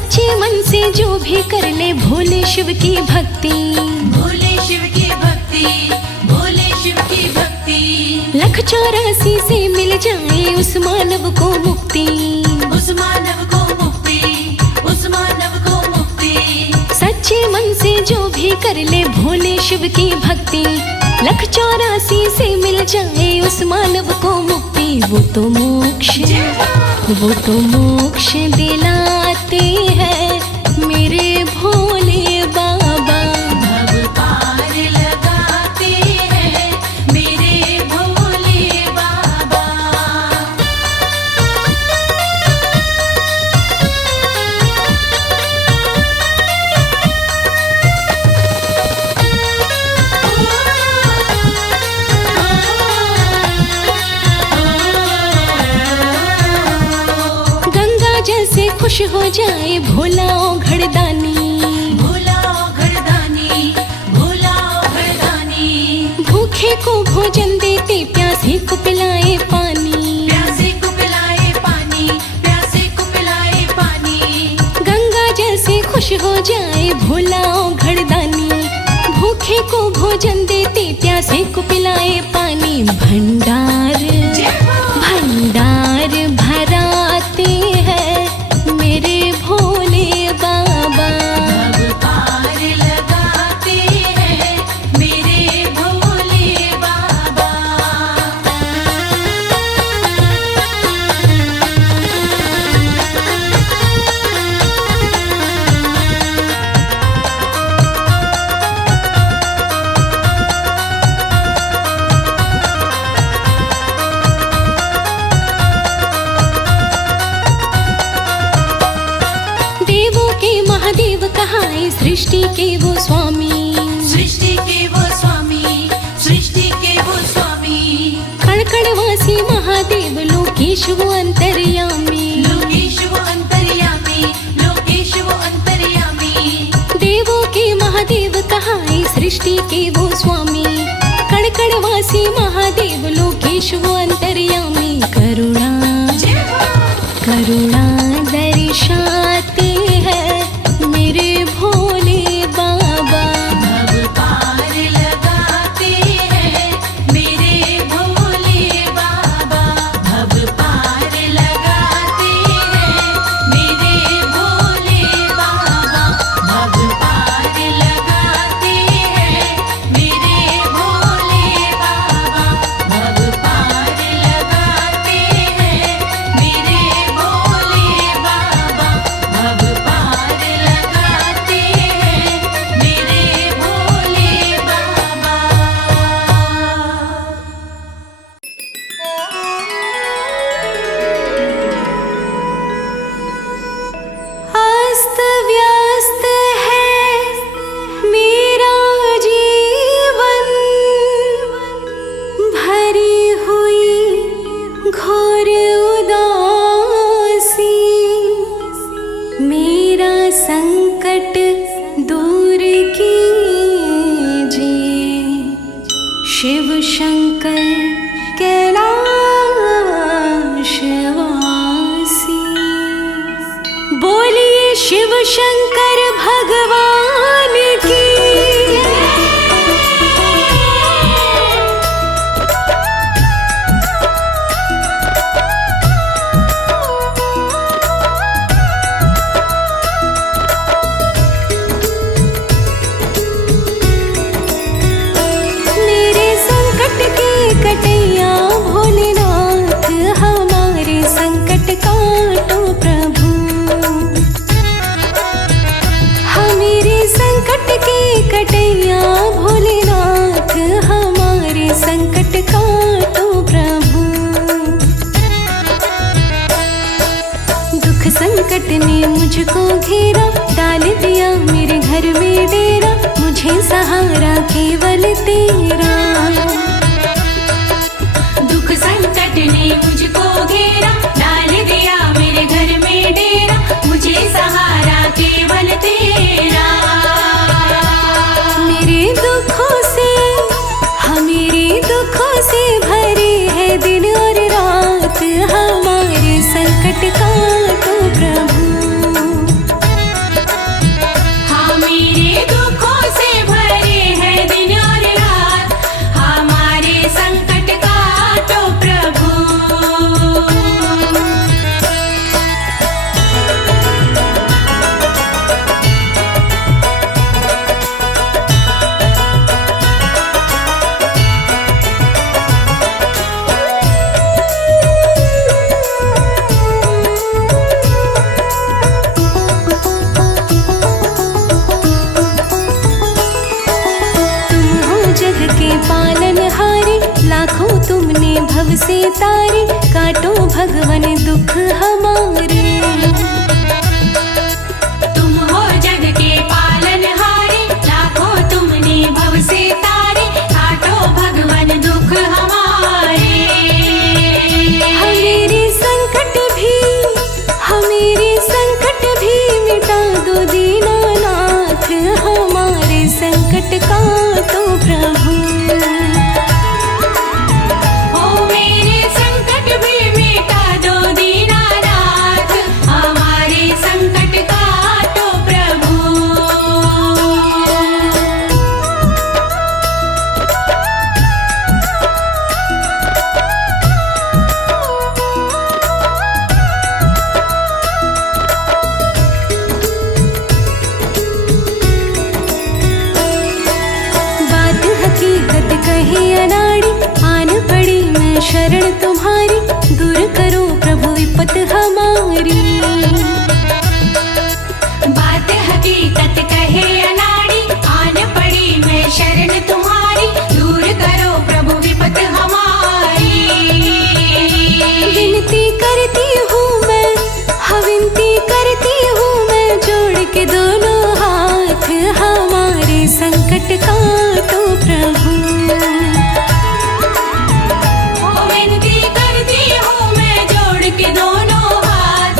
सच्चे मन से जो भी कर ले भोले शिव की भक्ति, भोले शिव की भक्ति, भोले शिव की भक्ति। 184 से मिल जाए उस मानव को मुक्ति, उस मानव को मुक्ति, उस मानव को मुक्ति। सच्चे मन से जो भी कर ले भोले शिव की भक्ति, 184 से मिल जाए उस मानव को मुक्ति। वो तो मोक्ष दिलाते हैं मेरे भोले बाबा। भव पार लगाते हैं मेरे भोले बाबा। जैसे खुश हो जाए भोला ओ घड़दानी, भोला ओ घड़दानी, भोला ओ घड़दानी। भूखे को भोजन देते प्यासे को पिलाए पानी, प्यासे को पिलाए पानी, प्यासे को पिलाए पानी। गंगा जैसे खुश हो जाए भोला ओ घड़दानी, भूखे को भोजन देते प्यासे को पिलाए पानी। भंडार भराते हैं मेरे भोले बाबा। भव पार लगाते हैं मेरे भोले बाबा। महादेव कहाए सृष्टि के वो स्वामी, सृष्टि के वो स्वामी, सृष्टि के वो स्वामी। कड़कड़वासी महादेव लोकेश वो अंतर्यामी, लोकेश वो अंतर्यामी, लोकेश वो अंतर्यामी। देवों के महादेव कहाए सृष्टि के वो स्वामी, कड़कड़वासी महादेव लोकेश वो अंतर्यामी। करुणा दर्शाते हैं मेरे भोले बाबा। भव पार लगाते हैं मेरे भोले बाबा। भव पार लगाते हैं मेरे भोले बाबा। भव पार लगाते हैं मेरे भोले बाबा। भव पार लगाते हैं मेरे भोले बाबा। भव पार लगाते हैं मेरे भोले बाबा। अस्त व्यस्त है मेरा जीवन, भरी हुई घोर उदासी। मेरा संकट दूर कीजिए शिव शंकर कैलाशवासी। बोलिए शिव शंकर भगवान की। मेरे संकट के कटैया भोलेनाथ, हमारे संकट काटो प्रभु। हमारे संकट के कटैया भोलेनाथ, हमारे संकट काटो प्रभु। दुख संकट ने मुझको घेरा, डाल दिया मेरे घर में डेरा, मुझे सहारा केवल तेरा। दुख संकट ने मुझको घेरा, डाल दिया मेरे घर में डेरा, मुझे सहारा केवल तेरा। मेरे दुखों से हमारे दुखों से भरे है दिन और रात, हमारे संकट काटो प्रभु। तारे, काटो भगवन दुख हमारे। तुम हो जग के पालनहारे, लाखों तुमने भव से तारे, काटो भगवन दुख हमारे। हमेरे संकट भी मिटा दो दीनानाथ, हमारे संकट काटो प्रभु। हो मेरे संकट भी मिटा दो दीनानाथ, हमारे संकट काटो प्रभु। बात हकीकत कही अनाड़ी, आन पड़ी मैं शरण तुम्हारी, दूर करो प्रभु विपत हमारी। बात हकीकत कहे अनाड़ी, आन पड़ी मैं शरण तुम्हारी, दूर करो प्रभु विपत हमारी। विनती करती हूँ मैं, हाँ विनती करती हूँ मैं, जोड़ के दोनों हाथ, हमारे संकट काटो प्रभु। विनती करती हूँ मैं, जोड़ के दोनों हाथ,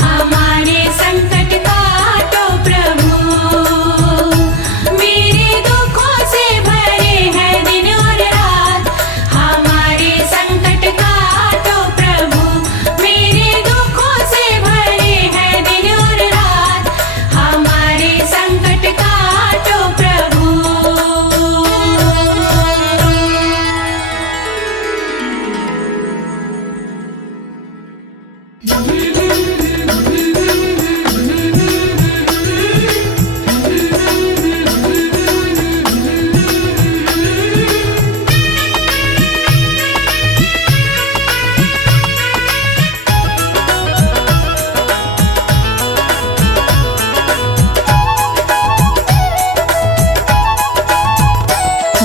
हमारे संकट काटो प्रभु। मेरे दुखों से भरे हैं दिन और रात, हमारे संकट काटो प्रभु। मेरे दुखों से भरे हैं दिन और रात, हमारे संकट काटो प्रभु।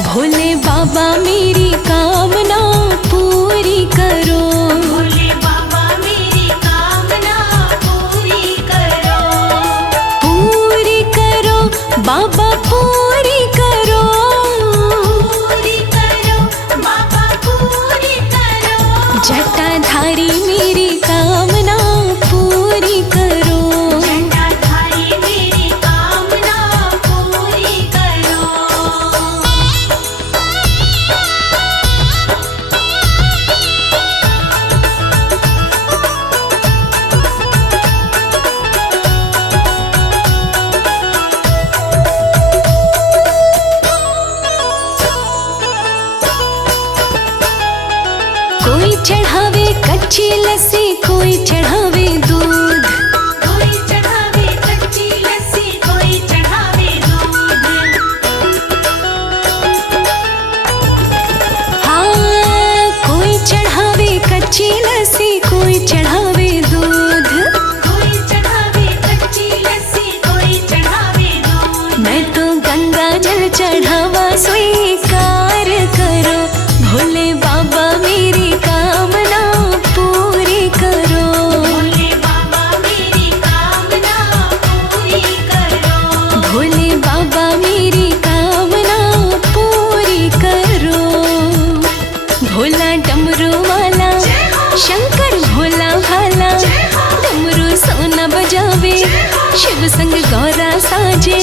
भोले बाबा मेरी कामना पूरी करो, भोले बाबा मेरी कामना पूरी करो। पूरी करो बाबा पूरी करो, पूरी करो बाबा पूरी करो। जटाधारी मेरी कामना पूरी करो। जटाधारी मेरी कामना पूरी करो। कोई चढ़ावे कच्ची लस्सी, कोई चढ़ावे दूध, कोई चढ़ावे कच्ची लस्सी, कोई चढ़ावे दूध। हाँ कोई चढ़ावे कच्ची लस्सी, कोई चढ़ावे दूध। कोई चढ़ावे कच्ची लस्सी, कोई चढ़ावे दूध। मैं तो गंगा जल चढ़ावा स्वीकार करो, भोले बाबा मेरी कामना पूरी करो। भोले बाबा मेरी कामना पूरी करो। भोले बाबा मेरी कामना पूरी करो। भोला डमरू वाला, शंकर भोला भाला, डमरू सोना बजावे, शिव संग गौरा साजे।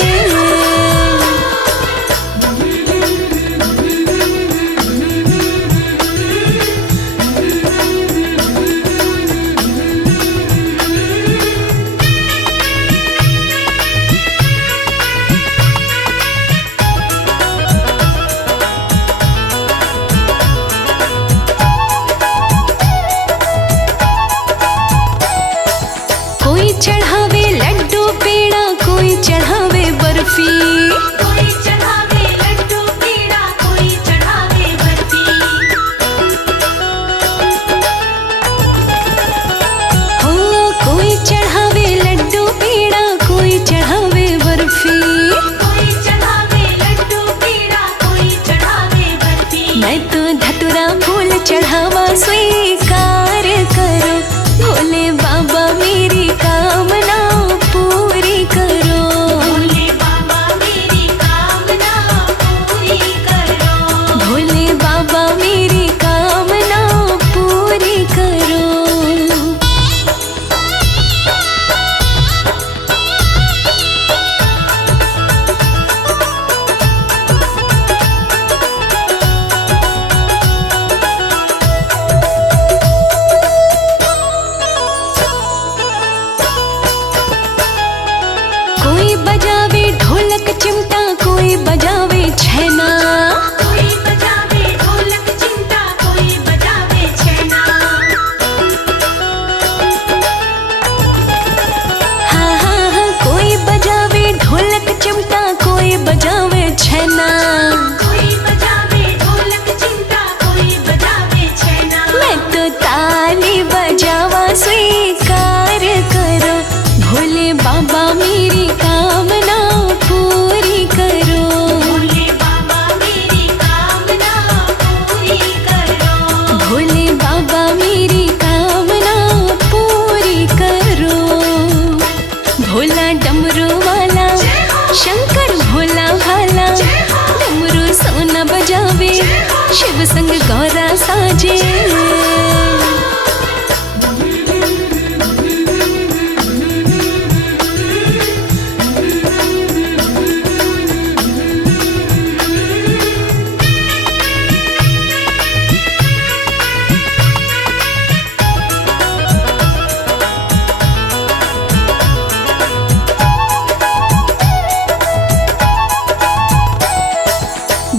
कोई चढ़ावे लड्डू पेड़ा, कोई चढ़ावे बर्फी, कोई चढ़ावे लड्डू पेड़ा, कोई चढ़ावे बर्फी। हो कोई चढ़ावे लड्डू पेड़ा, कोई चढ़ावे बर्फी। कोई चढ़ावे लड्डू पेड़ा, कोई चढ़ावे बर्फी। मैं तो धतुरा फूल चढ़ावा स्वीकार कोई बजावे ढोलक चिमटा, कोई बजावे छैना। कोई बजावे ढोलक चिमटा, कोई बजावे छैना। हाँ हाँ हाँ, कोई बजावे ढोलक चिमटा, कोई बजावे छैना। कोई बजावे ढोलक चिमटा, कोई बजावे छैना। मैं तो ताली बजावा स्वीकार करो, भोले बाबा मेरी कामना पूरी करो। भोले बाबा मेरी कामना पूरी करो। भोले बाबा मेरी कामना पूरी करो। भोला डमरू वाला, शंकर भोला भाला, डमरू सोना बजावे, शिव संग गौरा साजे।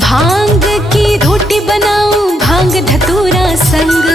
भांग की रोटी बनाऊं, भांग धतूरा संग।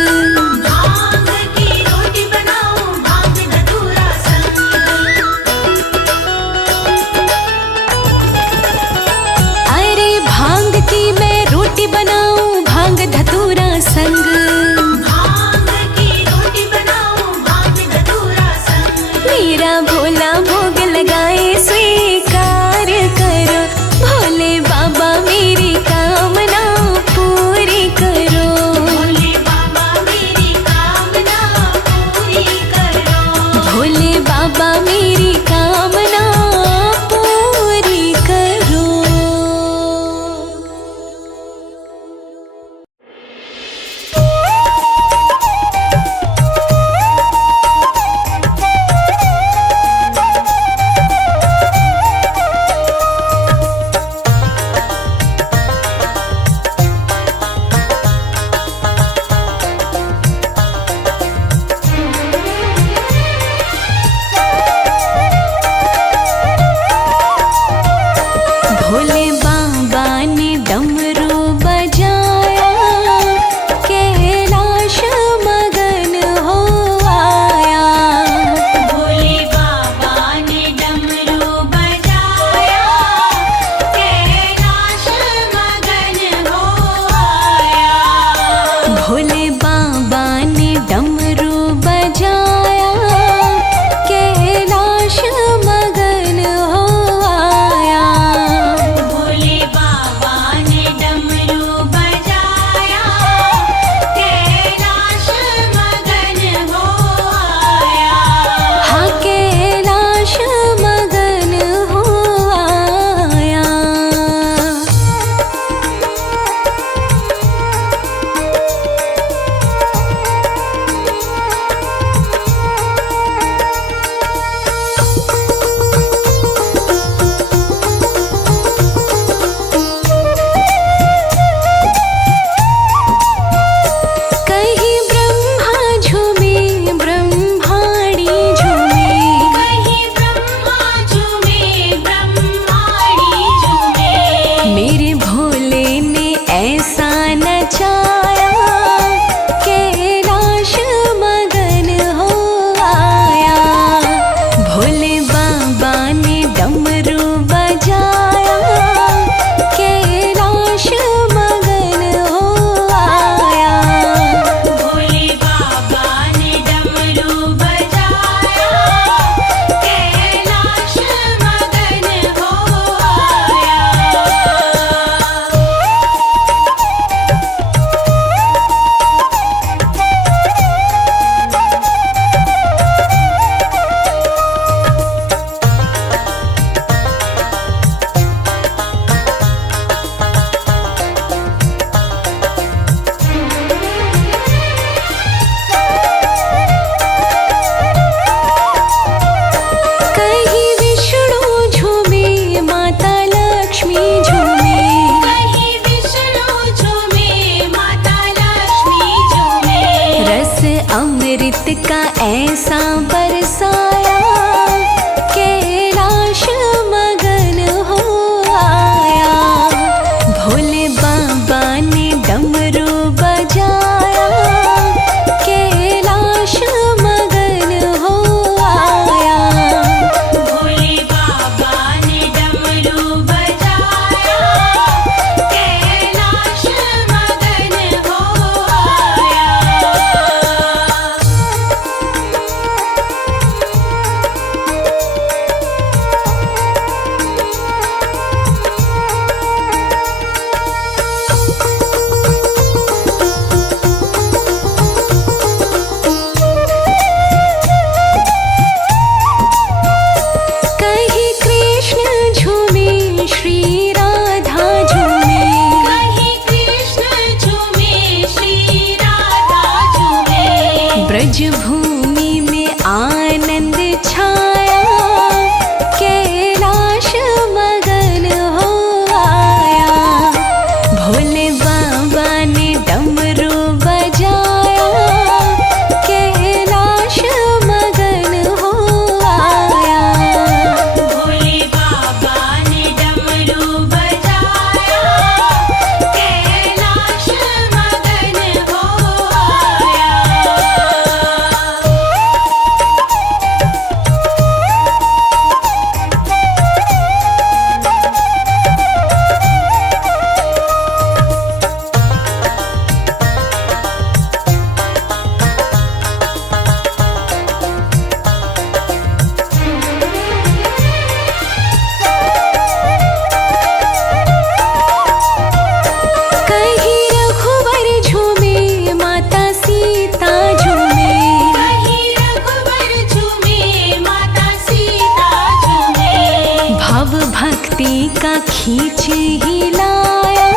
भक्ति का खींच ही लाया,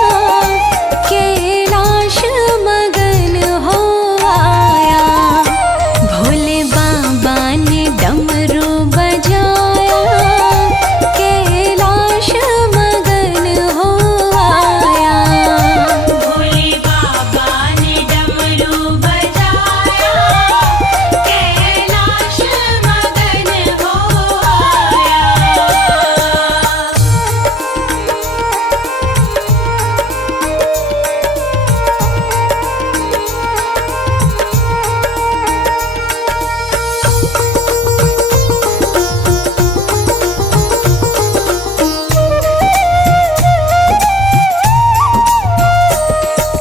कैलाश मगन हो आया। भोले बाबा ने डमरू बजाया, कैलाश मगन हो आया। भोले बाबा ने डमरू बजाया, कैलाश मगन हो आया।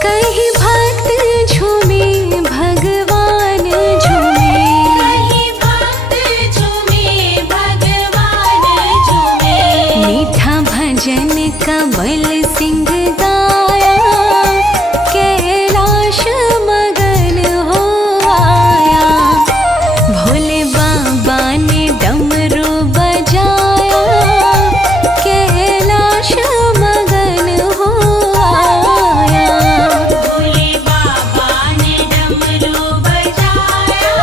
कहीं भक्त झूमे भगवान झूमे, कहीं भक्त झूमे भगवान झूमे। मीठा भजन कमल सिंह गाया, कैलाश मगन हो आया। भोले बाबा ने डमरू बजाया, कैलाश मगन हो आया। भोले बाबा ने डमरू बजाया,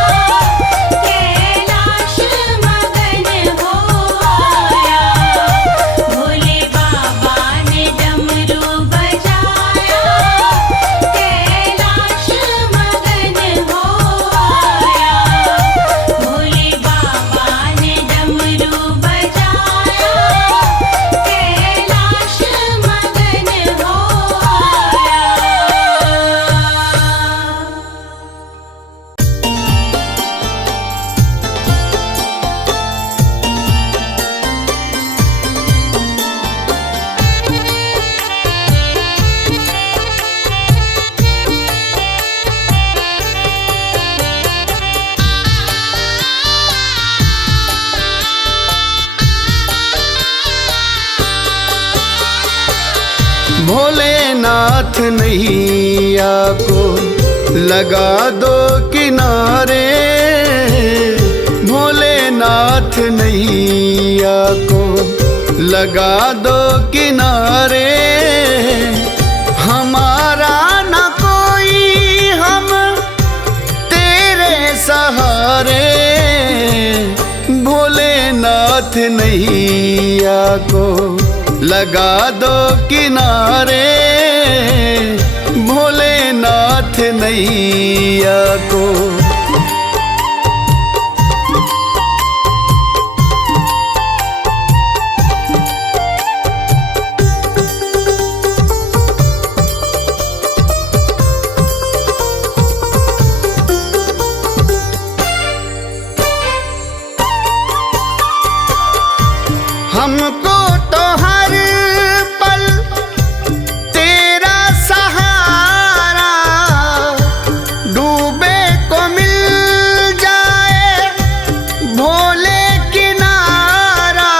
कैलाश मगन हो आया। भोले बाबा ने डमरू बजाया, कैलाश मगन हो आया। भोले बाबा ने डमरू बजाया, कैलाश मगन हो भोलेनाथ नैया को लगा दो किनारे, भोलेनाथ नैया को लगा दो किनारे। हमारा न कोई हम तेरे सहारे, भोलेनाथ नैया को लगा दो किनारे, भोलेनाथ नैया को। हमको तो हर पल तेरा सहारा, डूबे को मिल जाए भोले किनारा,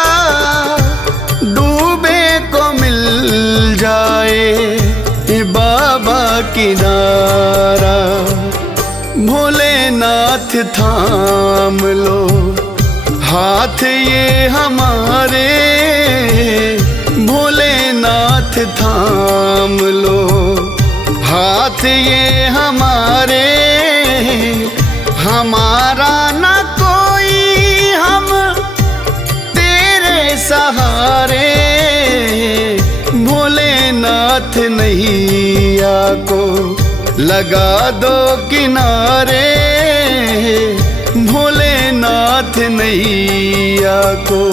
डूबे को मिल जाए बाबा किनारा। भोलेनाथ थाम लो हाथ ये हमारे, भोलेनाथ थाम लो हाथ ये हमारे। हमारा न कोई हम तेरे सहारे, भोलेनाथ नैया को लगा दो किनारे, भोलेनाथ नैया को।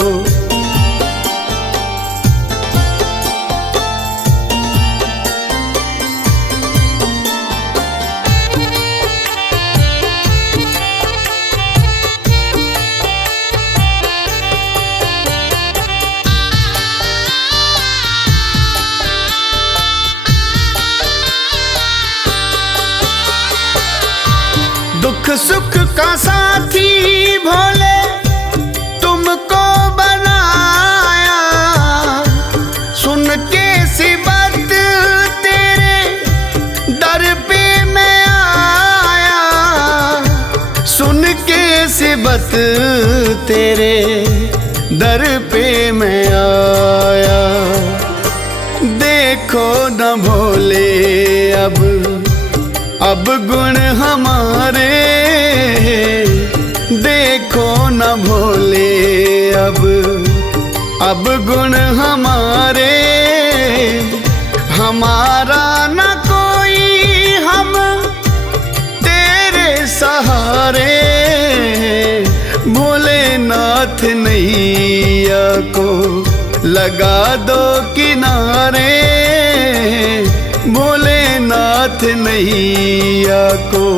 दुख सुख का साथी भोले तुमको बनाया, सुन के सिबत तेरे दर पे मैं आया, सुन के सिबत तेरे दर पे मैं आया। देखो न भोले अब गुण हमारे, देखो न भोले अब गुण हमारे, हमारा न कोई हम तेरे सहारे, भोलेनाथ नैया को लगा दो किनारे, भोलेनाथ नैया को।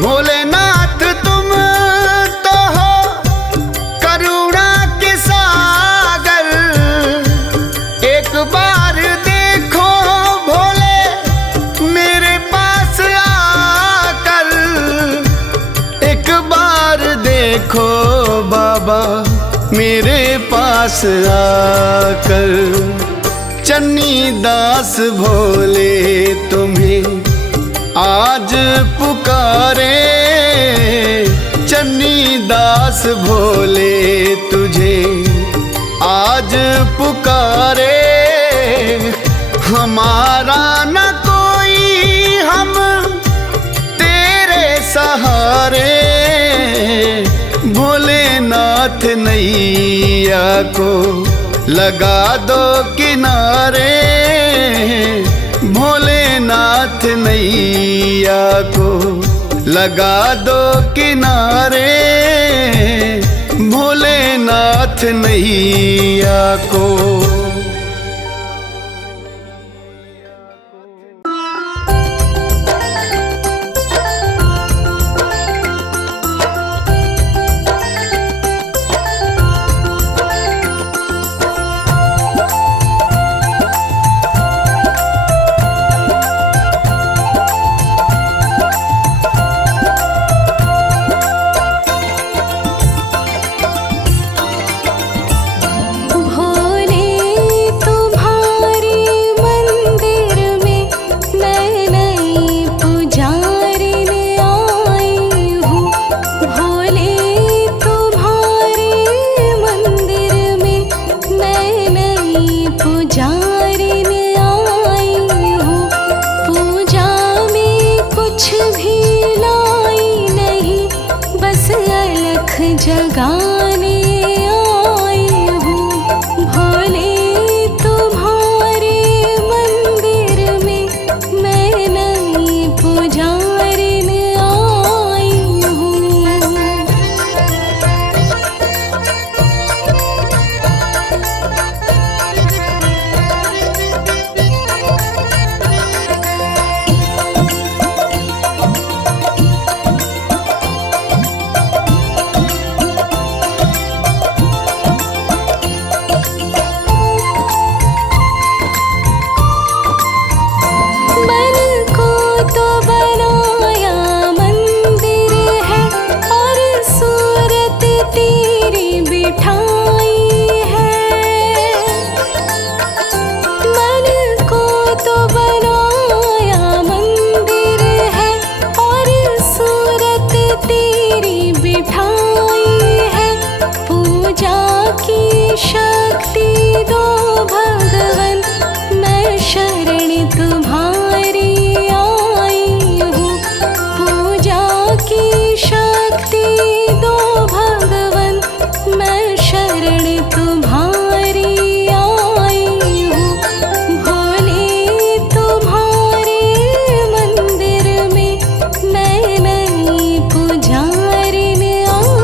भोलेनाथ तुम तो हो करुणा के सागर, एक बार देखो भोले मेरे पास आकर, एक बार देखो बाबा मेरे पास आकर। चन्नी दास भोले तुम्हें आज पुकारे, चन्नी दास भोले तुझे आज पुकारे, हमारा न कोई हम तेरे सहारे, भोलेनाथ नैया को लगा दो किनारे, भोलेनाथ नैया को लगा दो किनारे, भोलेनाथ नैया को। जगाने आई हूँ भोले तुम्हारे मंदिर में, मैं नई पुजारिन आई हूँ। शक्ति दो भगवन, मैं शरण तुम्हारी आई हूँ, पूजा की शक्ति दो भगवन, मैं शरण तुम्हारी आई हूँ, भोले तुम्हारे मंदिर में, मैं नई पुजारिन आई हूँ।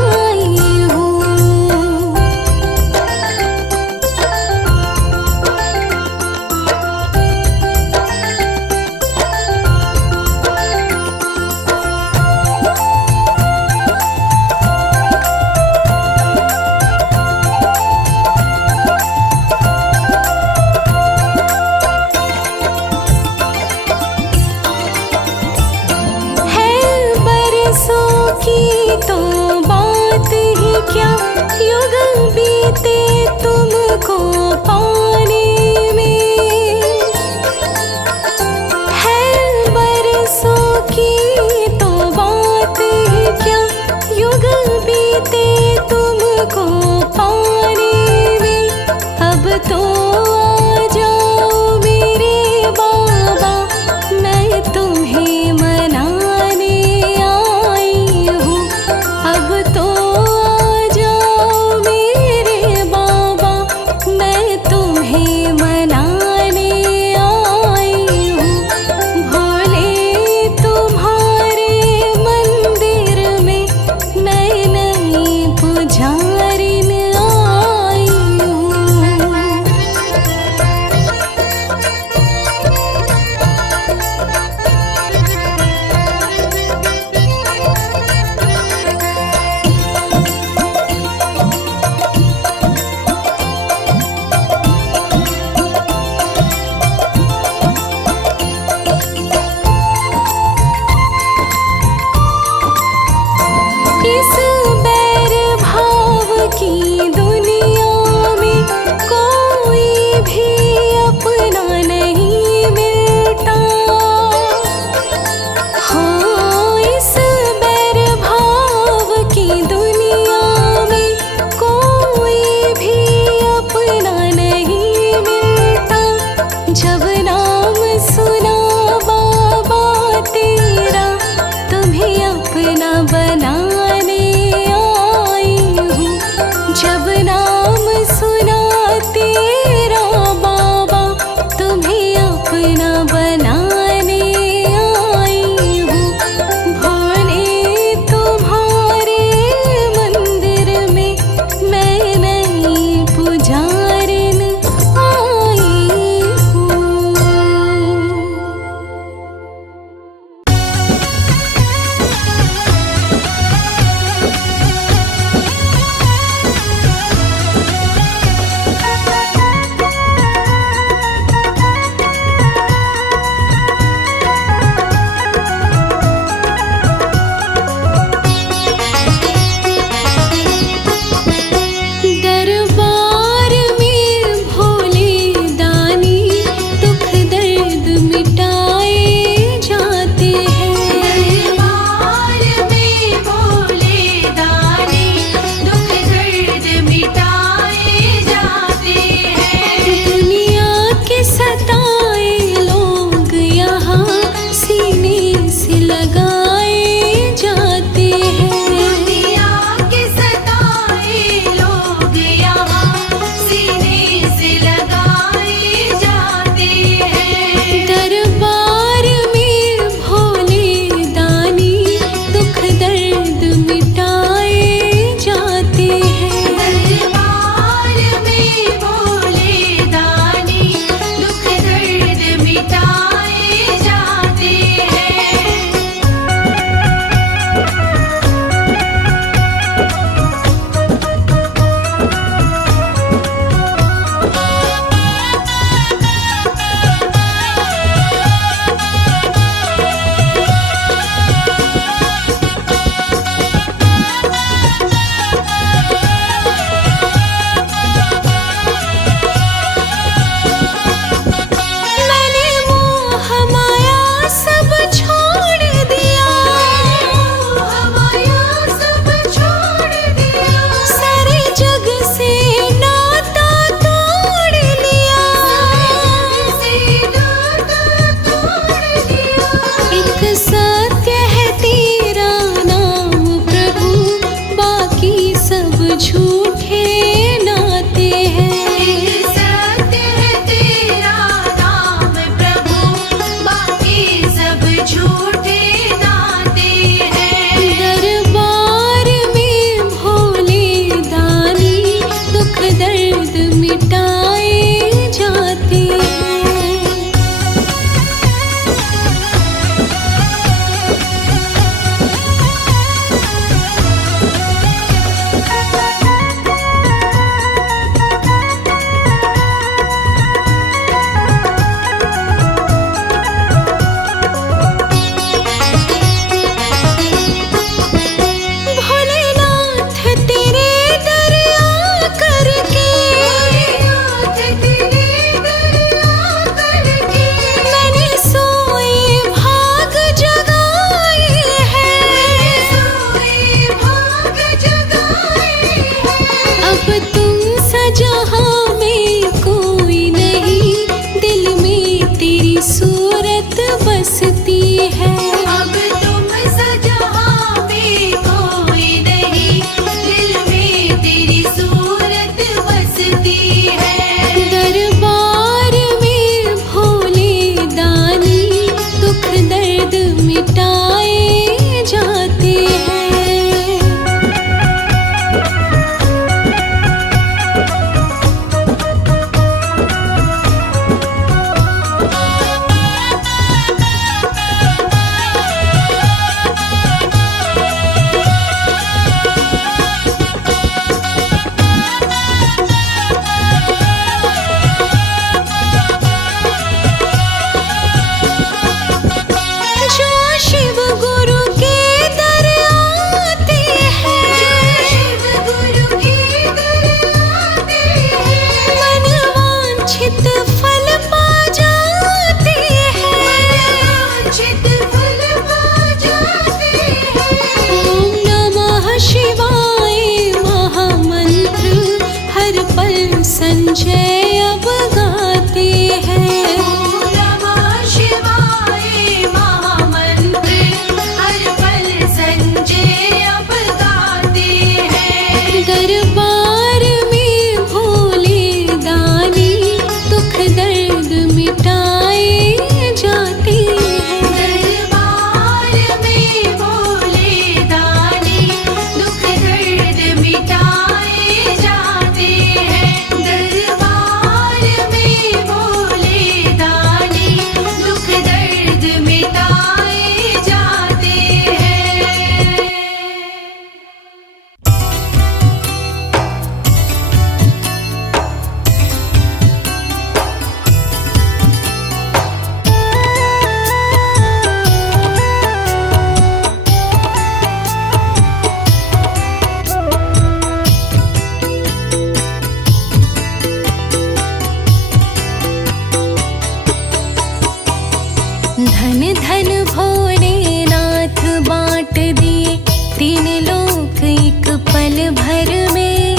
पल भर में।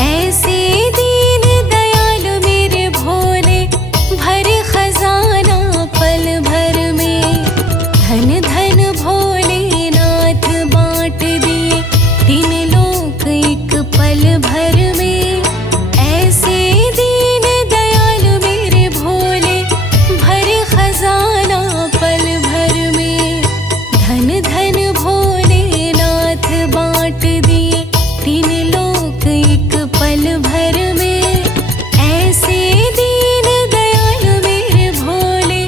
ऐसे दीन दयाल मेरे भोले, भरे खजाना पल भर में। धन धन भोलेनाथ बांट दिए तीन लोक एक पल भर में। ऐसे दीन दयाल मेरे भोले, भरे खजाना पल भर में। धन धन भोलेनाथ बांट दिए तीन लोक एक पल भर में। ऐसे दीन दयाल मेरे भोले,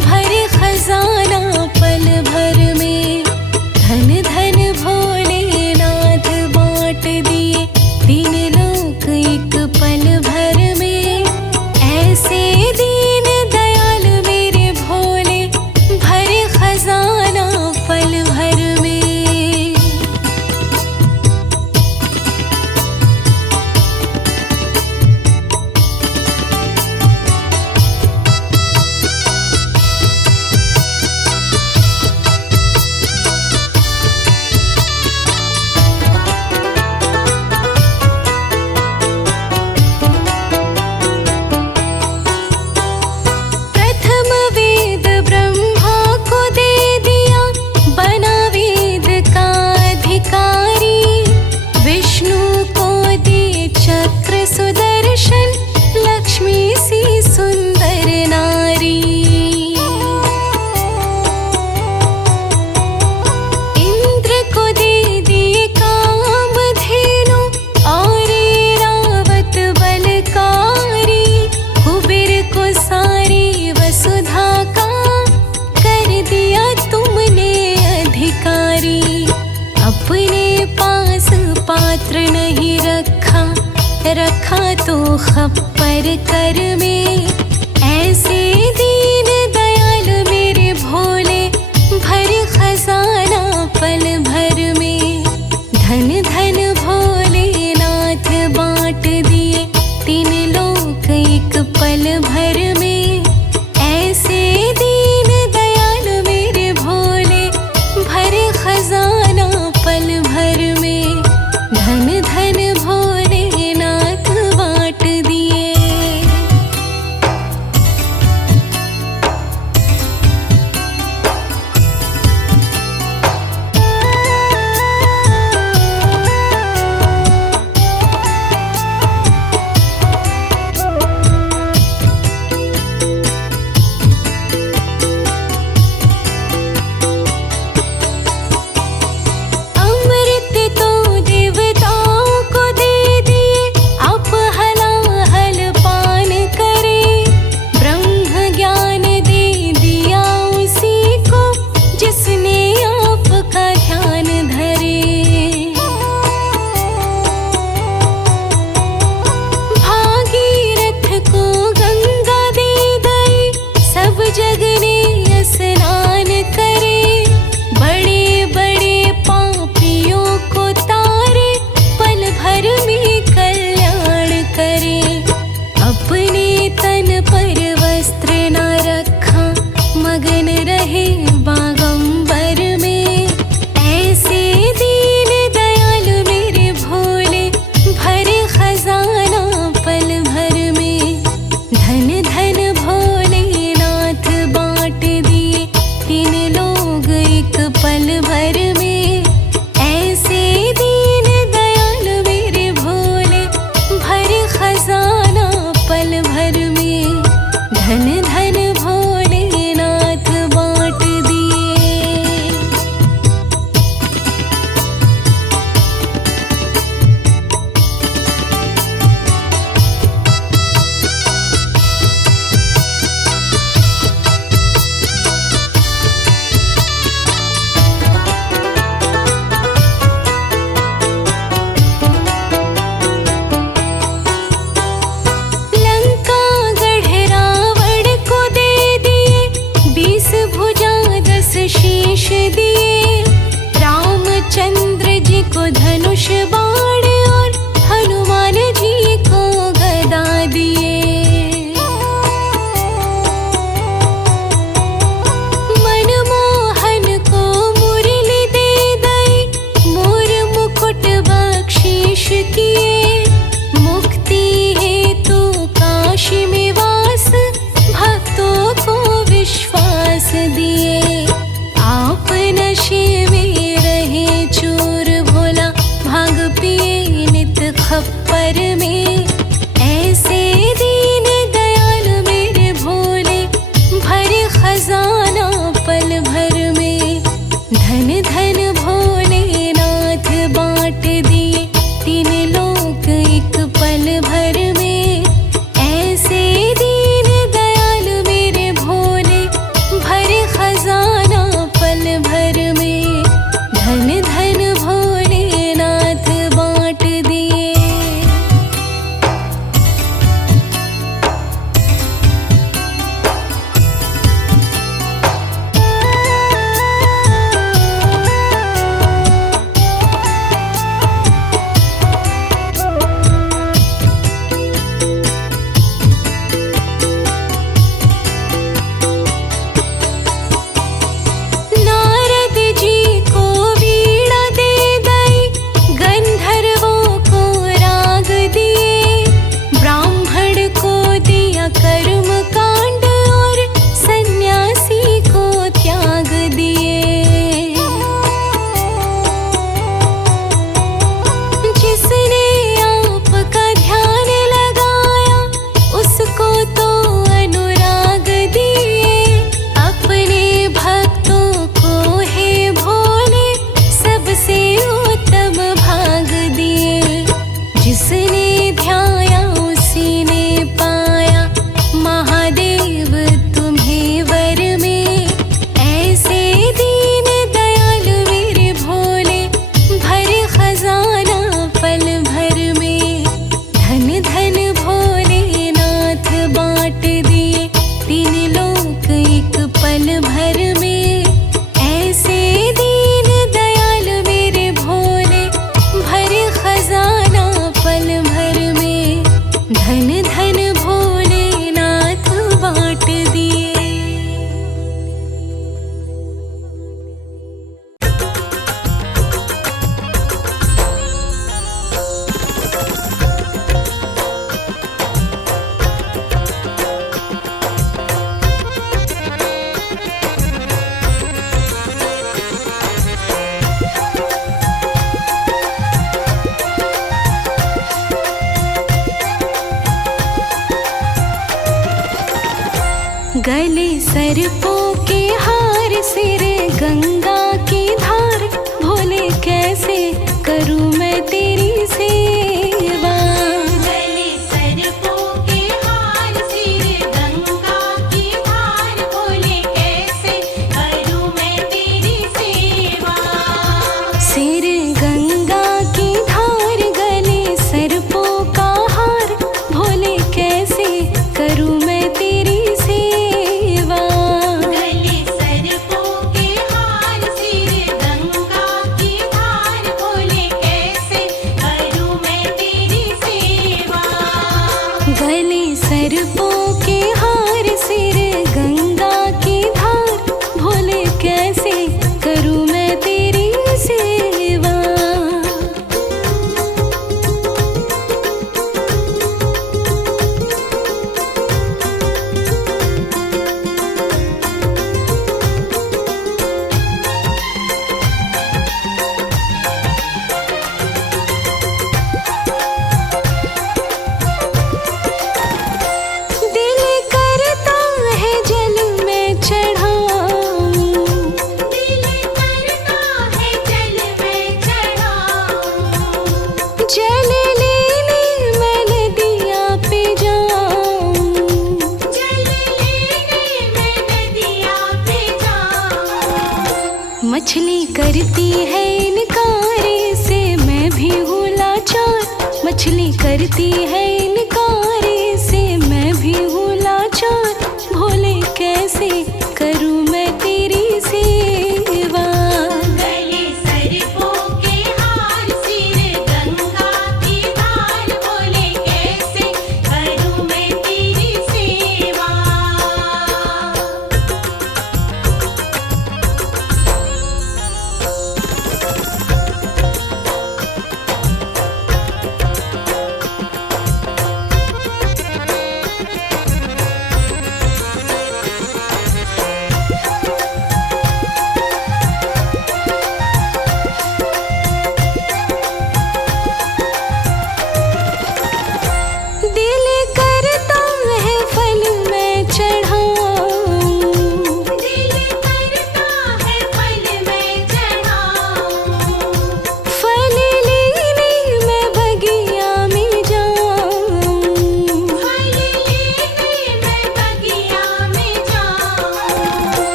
भरे खजाना पल भर में। धन धन भोलेनाथ बांट दिए तीन लोक एक पल भर में। ऐसे दीन दयाल मेरे भोले, भरे खजाना पल भर में। प्रथम वेद ब्रह्मा को दे दिया, बना वेद का अधिकारी। विष्णु को दे चक्र सुदर्शन, लक्ष्मी सी सुंदर नारी। इंद्र को दे दिए कामधेनु, और ऐरावत बलकारी। कुबेर को सारी वसुधा का कर दिया तुमने अधिकारी। अपने पास पात्र नहीं रखा, रखा तो खप्पर कर में। ऐसे दीन दयाल मेरे भोले, भरे खजाना पल भर में। धन धन भोलेनाथ बांट दिए तीन लोक एक पल भर में। ऐसे दीन दयाल मेरे भोले, भरे खजाना पल भर में। धन धन भोलेनाथ बांट दिए। अमृत तो देवताओं को दे दिए, आप हलाहल पान करे। ब्रह्म ज्ञान दे दिया उसी को, जिसने आपका ध्यान धरे। भागीरथ को गंगा दे दई, सब जग ने स्नान करे। बड़े बड़े पापियों को तारे, पल भर में कल्याण करे। अपने तन पर वस्त्र न रखा, मगन रहे बागंबर में। ऐसे दीन दयाल मेरे भोले, भरे खजाना पल भर में। धन धन भोलेनाथ बांट दिए तीन लोग एक पल भर में। ऐसे दीन दयाल मेरे भोले, भरे खजाना पल भर में। धन धन भोलेनाथ बांट दिए। लंका गढ़ रावण को दे दिए, 20 भुजा 10 शीश दिए। रामचंद्र जी को धनुष बाण, और हनुमान जी को गदा दिए। मनमोहन को मुरली दे दई, मोर मुकुट बख्शी विष किए, मुक्ति हेतु काशी में वास, भक्तों को विश्वास दिए। आप नशे में रहे चूर, भोला भांग पिए नित खप्पर में। ऐसे दीन दयाल मेरे भोले, भरे खजाना पल भर में। धन धन भोलेनाथ बांट दिए, तीन लोक एक पल भर में। ऐसे दीन दयाल मेरे भोले, भरे खजाना पल भर में। धन धन भोलेनाथ बांट दिए। नारद जी को वीणा दे दई, गंधर्वों को राग दिए। ब्राह्मण को दिया कर्म कांड, और सन्यासी को त्याग दिए। जिसने आपका ध्यान लगाया, उसको तो अनुराग दिए। अपने भक्तों को हे भोले, सबसे उत्तम भाग दिए। जिसने ध्याया उसी ने पाया, महादेव तुम्हें वर में। ऐसे दीन दयाल मेरे भोले, भरे खजाना पल भर में। धन धन भोलेनाथ बांट दिए, तीन लोक एक पल भर में। ऐसे दीन दयाल मेरे भोले, भरे खजाना पल भर में। धन धन भोलेनाथ बांट दिए। गले सर्पों के हार, सिर गंगा की धार। भोले कैसे करूं मैं तेरी सेवा। गले सर्पों के हार, सिर गंगा की धार। भोले कैसे करूं मैं तेरी सेवा। सिर गंगा की धार, गले सर्पों का हार। भोले कैसे करूं मैं तेरी सेवा। गले सर्पों के हार, सिर गंगा की धार। भोले कैसे करूं मैं तेरी सेवा। गले सर्पों के हार, सिर गंगा की धार। भोले कैसे करूं मैं तेरी सेवा। दिल करता है जल में चढ़ाऊं। दिल करता है जल में चढ़ाऊं। जल लेने मैं नदिया पे जाऊं। जल लेने मैं नदिया पे जाऊं। मछली करती है इनकार से, मैं भी हूँ लाचार। मछली करती है इनकार से, मैं भी हूँ लाचार। भोले कैसे करूं मैं तेरी सेवा। गले सर्पों के हार, सिर गंगा की धार। भोले कैसे करूं मैं तेरी सेवा।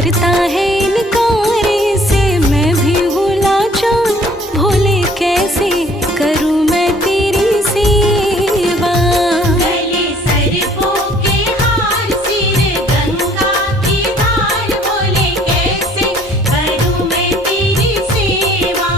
करता है इनकार से मैं भी हूँ लाचार, भोले कैसे करूँ मैं तेरी सेवा। गले सर्पों के हार, सिर गंगा की धार, बोले कैसे करूं मैं तेरी सेवा।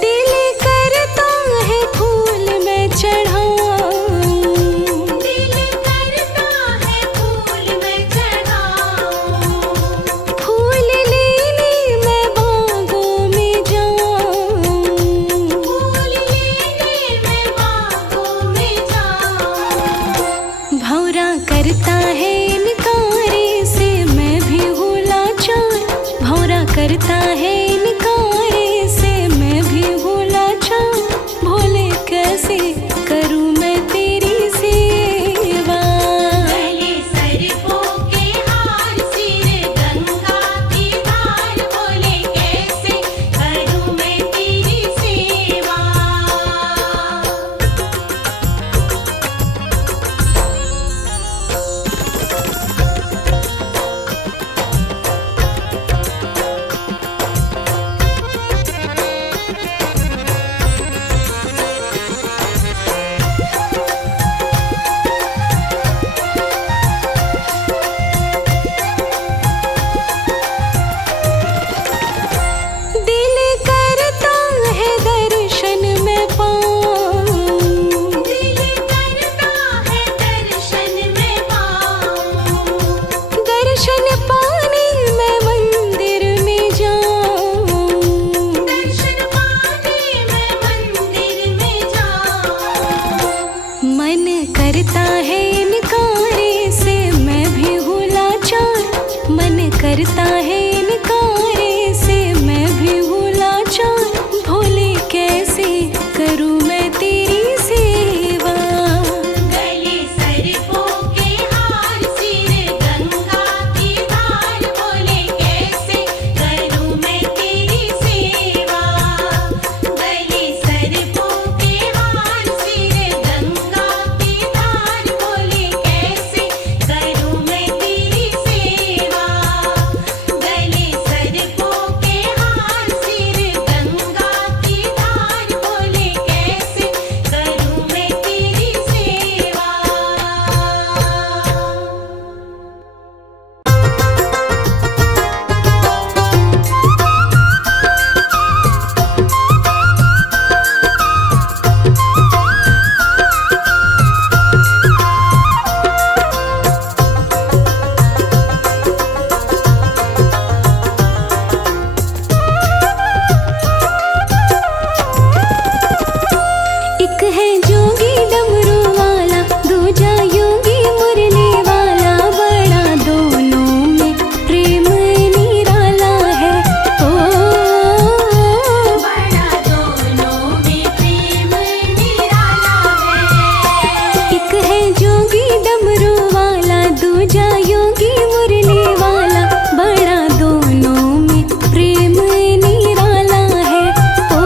दिल करता है फूल मैं चढ़ाऊं, दिल करता है फूल मैं चढ़ाऊं, फूल लेने मैं बागों में जाऊं। फूल लेने मैं बागों में जाऊं। भौरा करता है इनकार से मैं भी हूँ लाचार, भौरा करता है इनकार से मैं भी हूँ लाचार, भोले कैसे करूँ मैं तेरी सेवा। गले सर्पों के हार, सिर गंगा की धार, बोले कैसे करूं मैं तेरी सेवा। दिल करता है दर्शन में पाऊं, दिल करता है दर्शन में पाऊं, दर्शन पाने मैं मंदिर में जाऊं। दर्शन पाने मैं मंदिर में जाऊं। मन करता है इनकार से मैं भी हूँ लाचार, मन करता है इनकार से मैं भी हूँ लाचार, भोले कैसे करूँ मैं तेरी सेवा। गले सर्पों के हार, सिर गंगा की धार, बोले कैसे करूं मैं तेरी सेवा। गले सर्पों के हार, सिर गंगा की धार, बोले कैसे करूं मैं तेरी सेवा। गले सर्पों के हार, सिर गंगा की धार, बोले कैसे करूं मैं तेरी सेवा। एक है जोगी डमरू वाला, दूजा योगी मुरली वाला, बड़ा दोनों में प्रेम निराला है। ओ बड़ा दोनों में प्रेम निराला है। एक है जोगी डमरू वाला, दूजा योगी मुरली वाला, बड़ा दोनों में प्रेम निराला है। ओ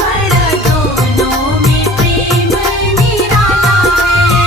बड़ा दोनों में प्रेम निराला है।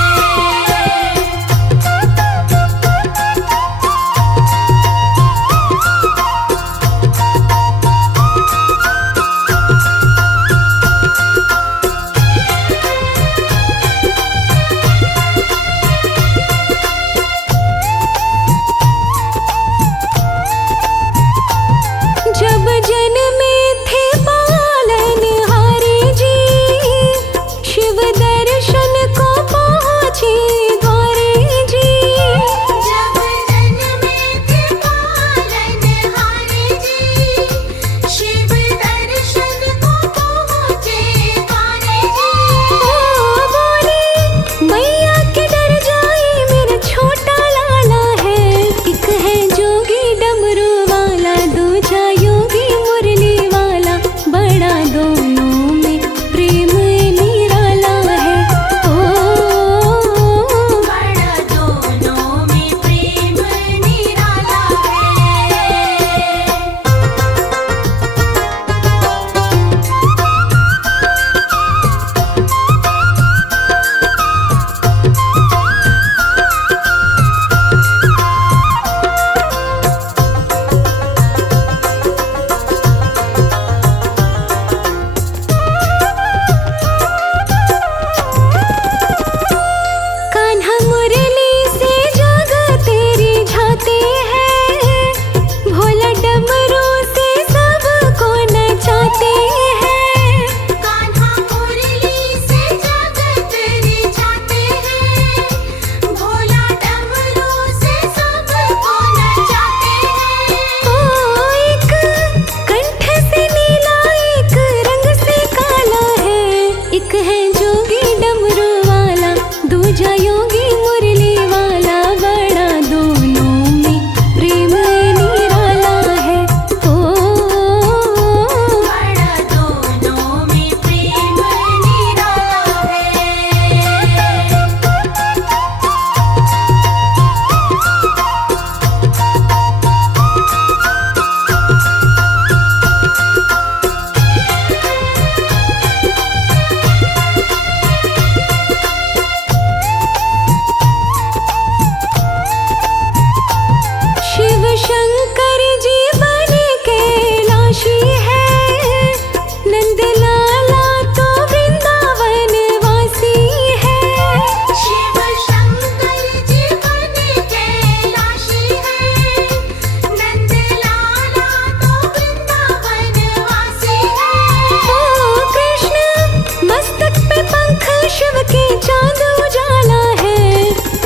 एक है जोगी डमरू वाला, दूजा योगी मुरली वाला, बड़ा दोनों में प्रेम निराला है। ओ बड़ा दोनों में प्रेम निराला है। शिव शंकर जी बने कैलाशी है, नंद लाला तो वृंदावन वासी है। शिव शंकर जी बने कैलाशी है, नंद लाला तो वृंदावन वासी है। ओ कृष्ण मस्तक पे पंख, शिव के चांद उजाला है।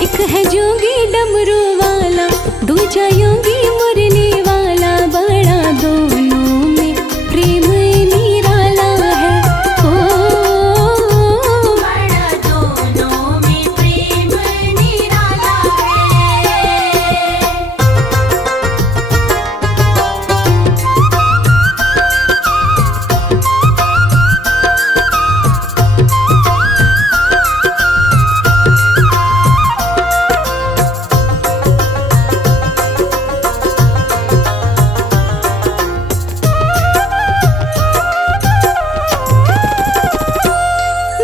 एक है जोगी डमरू वाला, दूजा योगी मुरली वाला, बड़ा दोनों में प्रेम निराला है। ओ बड़ा दोनों में प्रेम निराला है।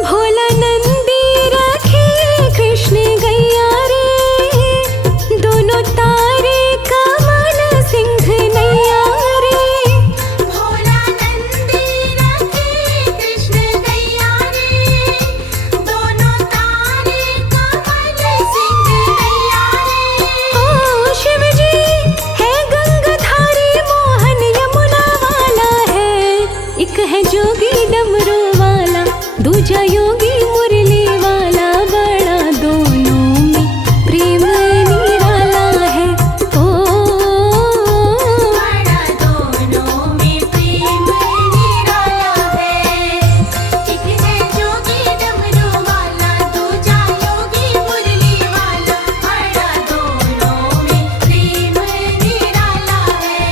भोला नंदी रखे कृष्ण गैया रे, दोनों तारे कमल सिंह नैया रे। भोला नंदी रखे कृष्ण गैया रे, दोनों तारे कमल सिंह नैया रे। ओ शिव जी है गंगाधारी, मोहन यमुना वाला है। एक है जोगी डमरू वाला, दूजा योगी मुरली वाला, बड़ा दोनों में प्रेम निराला है। ओ बड़ा दोनों में प्रेम निराला है। एक है जोगी डमरू वाला, दूजा योगी मुरली वाला, बड़ा दोनों में प्रेम निराला है।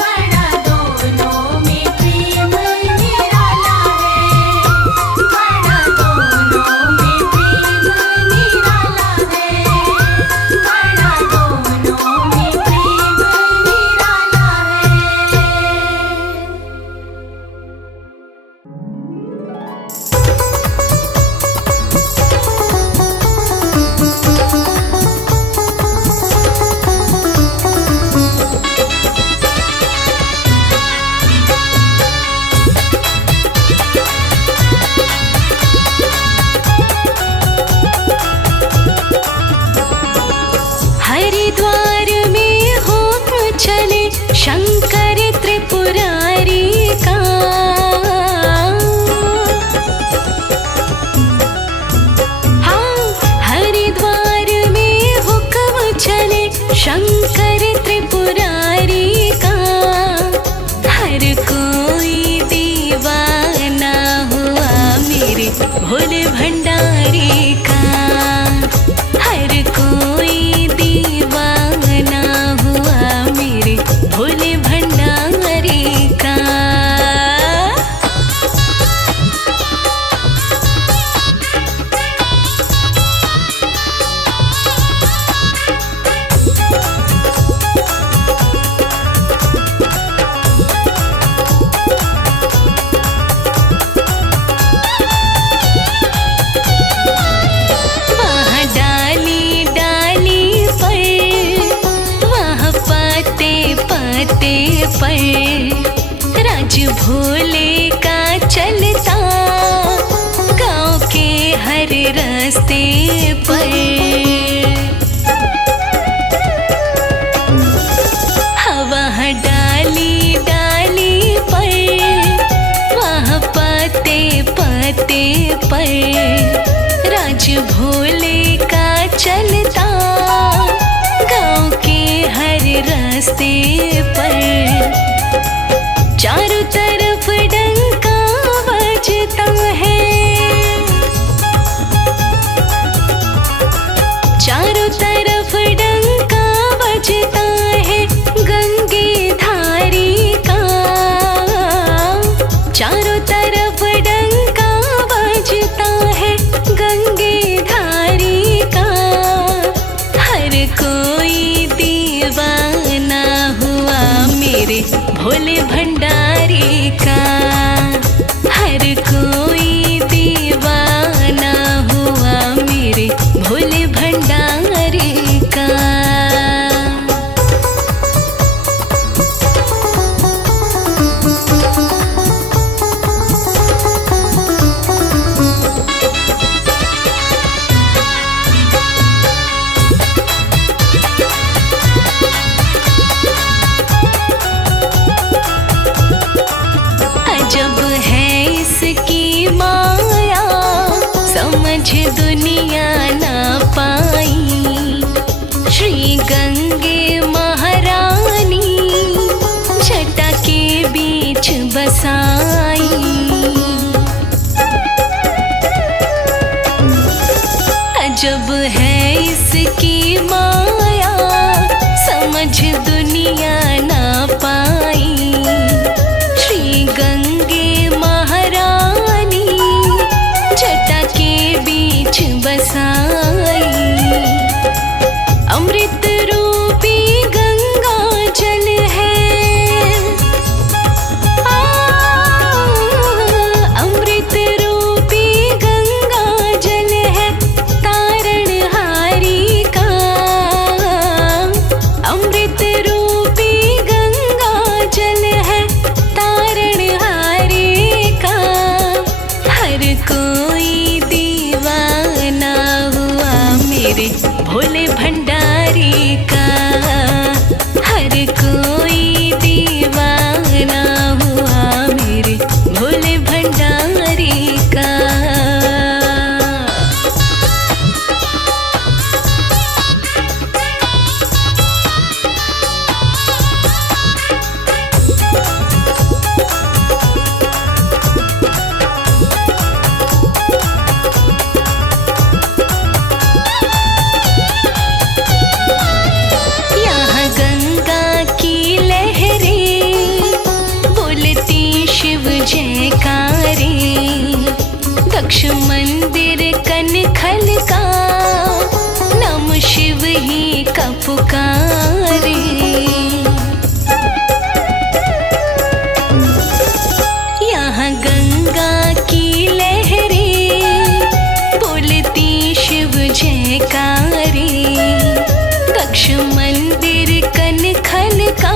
बड़ा दोनों में प्रेम निराला है। बड़ा दोनों में प्रेम निराला है। बड़ा दोनों में प्रेम हरिद्वार में हो चले शंकर त्रिपुरारी का। हाँ, हरिद्वार में हुक्म चले शंकर त्रिपुरारी का। हर कोई दीवाना हुआ मेरे भोले भंडारी का। हर कोई दीवाना हुआ मेरे भोले भंडारी का। वहाँ डाली डाली पर, वहाँ पाते पाते पर, राज भोले का चलता गाँव के हर रास्ते पर। वहाँ डाली डाली पर, वहाँ पाते पाते पर, राज भोले का चलता गाँव के हर रास्ते पर। चारों तरफ डंका बजता है, अजब है इसकी माया, समझ दुनिया ना पाई। श्री गंगे महारानी जटा के बीच बसाई। अमृत रूपी गंगा जल है, अमृत रूपी गंगा जल है तारणहारी का। अमृत रूपी गंगा जल है तारणहारी का। हर कोई दीवाना हुआ मेरे भोले भंडारी का। हर कोई दीवाना हुआ मेरे भोले भंडारी का। यहाँ गंगा की लहरें बोलती शिव जयकारे। दक्ष मंदिर कनखल का नम शिव ही का पुकारे। यहाँ गंगा की लहरें बोलती शिव जयकारे। दक्ष मंदिर कनखल का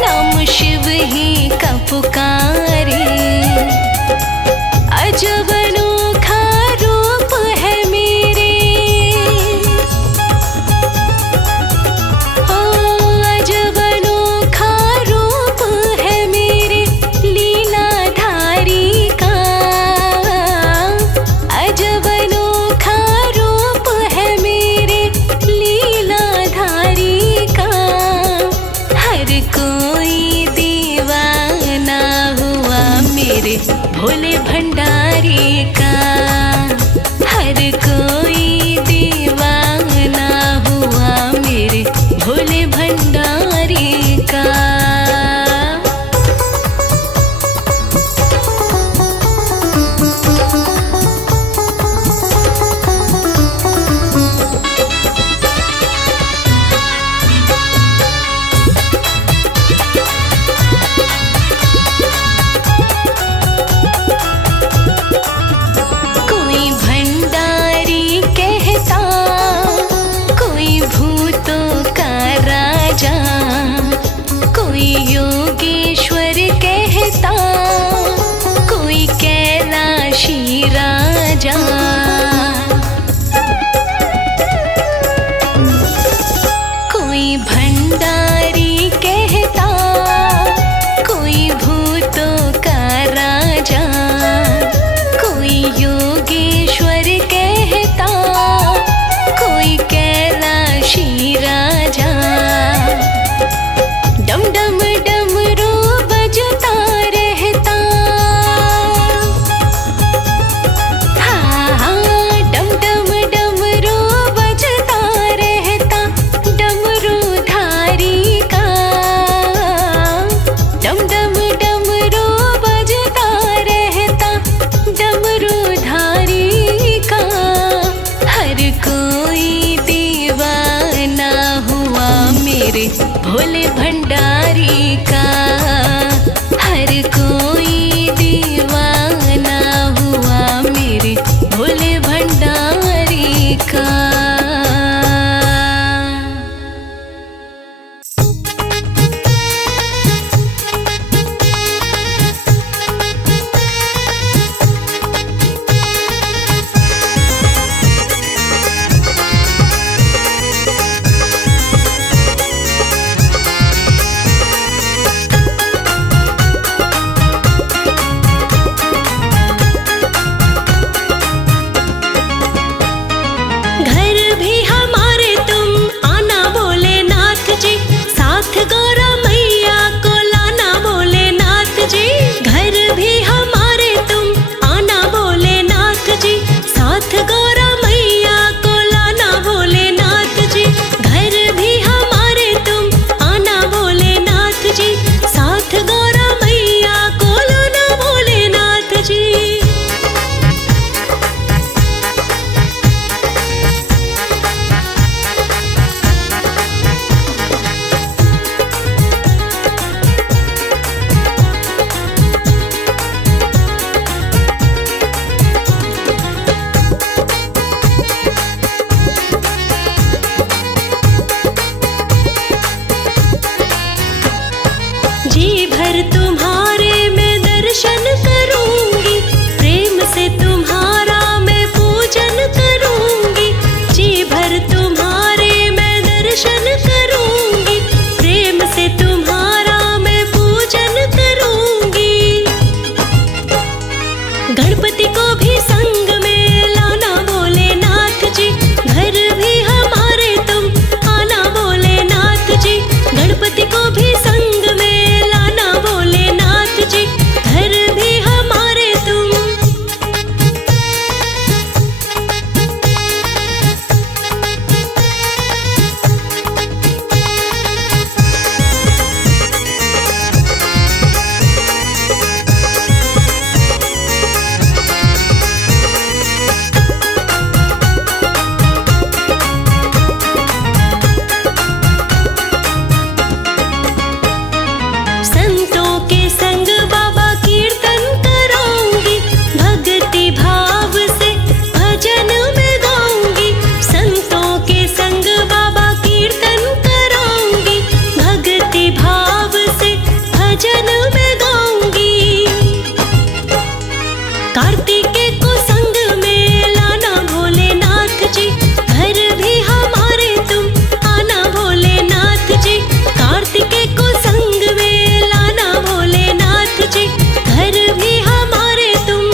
नाम शिव ही का पुकारे। अजब अनोखा रूप है मेरे, ओ अजब अनोखा रूप है मेरे लीलाधारी का। अजब अनोखा रूप है मेरे लीलाधारी का। हर कोई दीवाना हुआ मेरे भोले भंडारी का। हर कोई दीवाना हुआ मेरे भोले भंडारी का। कोई भंडारी कहता, कोई भूतों का राजा। कोई योगेश्वर कहता, कोई कैलाशी राजा। कोई भंडारी कहता, कोई भूतों का राजा। कोई योगेश्वर कहता, कोई कैलाशी राजा। डम डम डमरू बजता रहता, हाँ हाँ डम डम डमरू बजता रहता डमरू धारी का। डम डम डमरू बजता रहता डमरू धारी का। हर कोई दीवाना हुआ मेरे भोले भंडारी का। हर कोई दीवाना हुआ मेरे भोले भंडारी का। भाव से भजन में गाऊंगी, संतों के संग बाबा कीर्तन कराऊंगी। भक्ति भाव से भजन में गाऊंगी। कार्तिके को संग में लाना भोलेनाथ जी, घर भी हमारे तुम आना भोलेनाथ जी। कार्तिके को संग में लाना भोलेनाथ जी, घर भी हमारे तुम।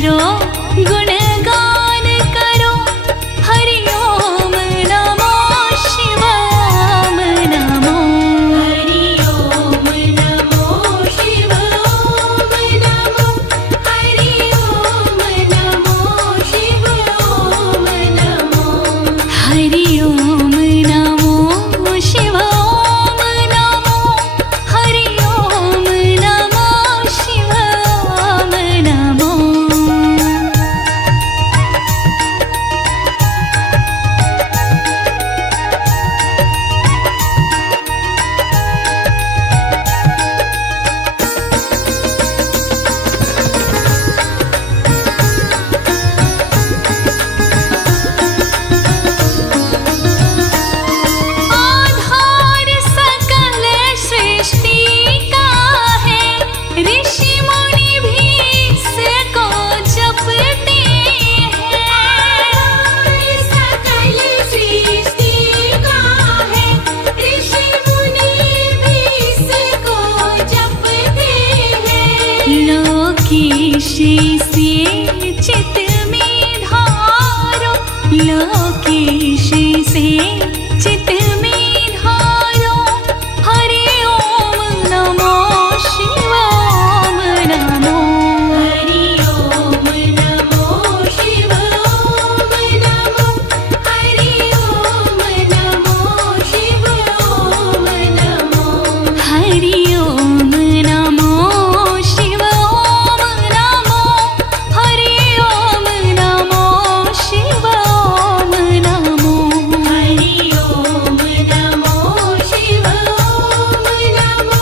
करो गुणगान करो हरि ओम नमो शिवाय नमो हरि ओम नमो शिव ओम नमो हरि ओम नमो शिव ओम नमो हरि ओम नमो शिव ओम नमो हरि ओम नमो शिव ओम नमो आधार सकल सृष्टि का है ऋषि मुनि भी इसको जपते हैं सकल सृष्टि का है ऋषि मुनि भी इसको जपते हैं लोकेश से चित में धारो लोकेश से चित में धारो हरि ओम नमो शिव ओम नमो हरि ओम नमो शिव ओम नमो हरि ओम नमो शिव ओम नमो हरि ओम नमो शिव ओम नमो हरि ओम नमो शिव ओम नमो हरि ओम नमो शिव ओम नमो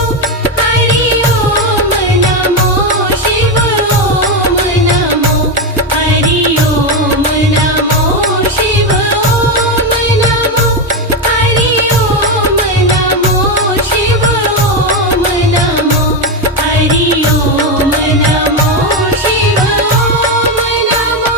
हरि ओम नमो शिव ओम नमो हरि ओम नमो शिव ओम नमो हरि ओम नमो शिव ओम नमो हरि ओम नमो शिव ओम नमो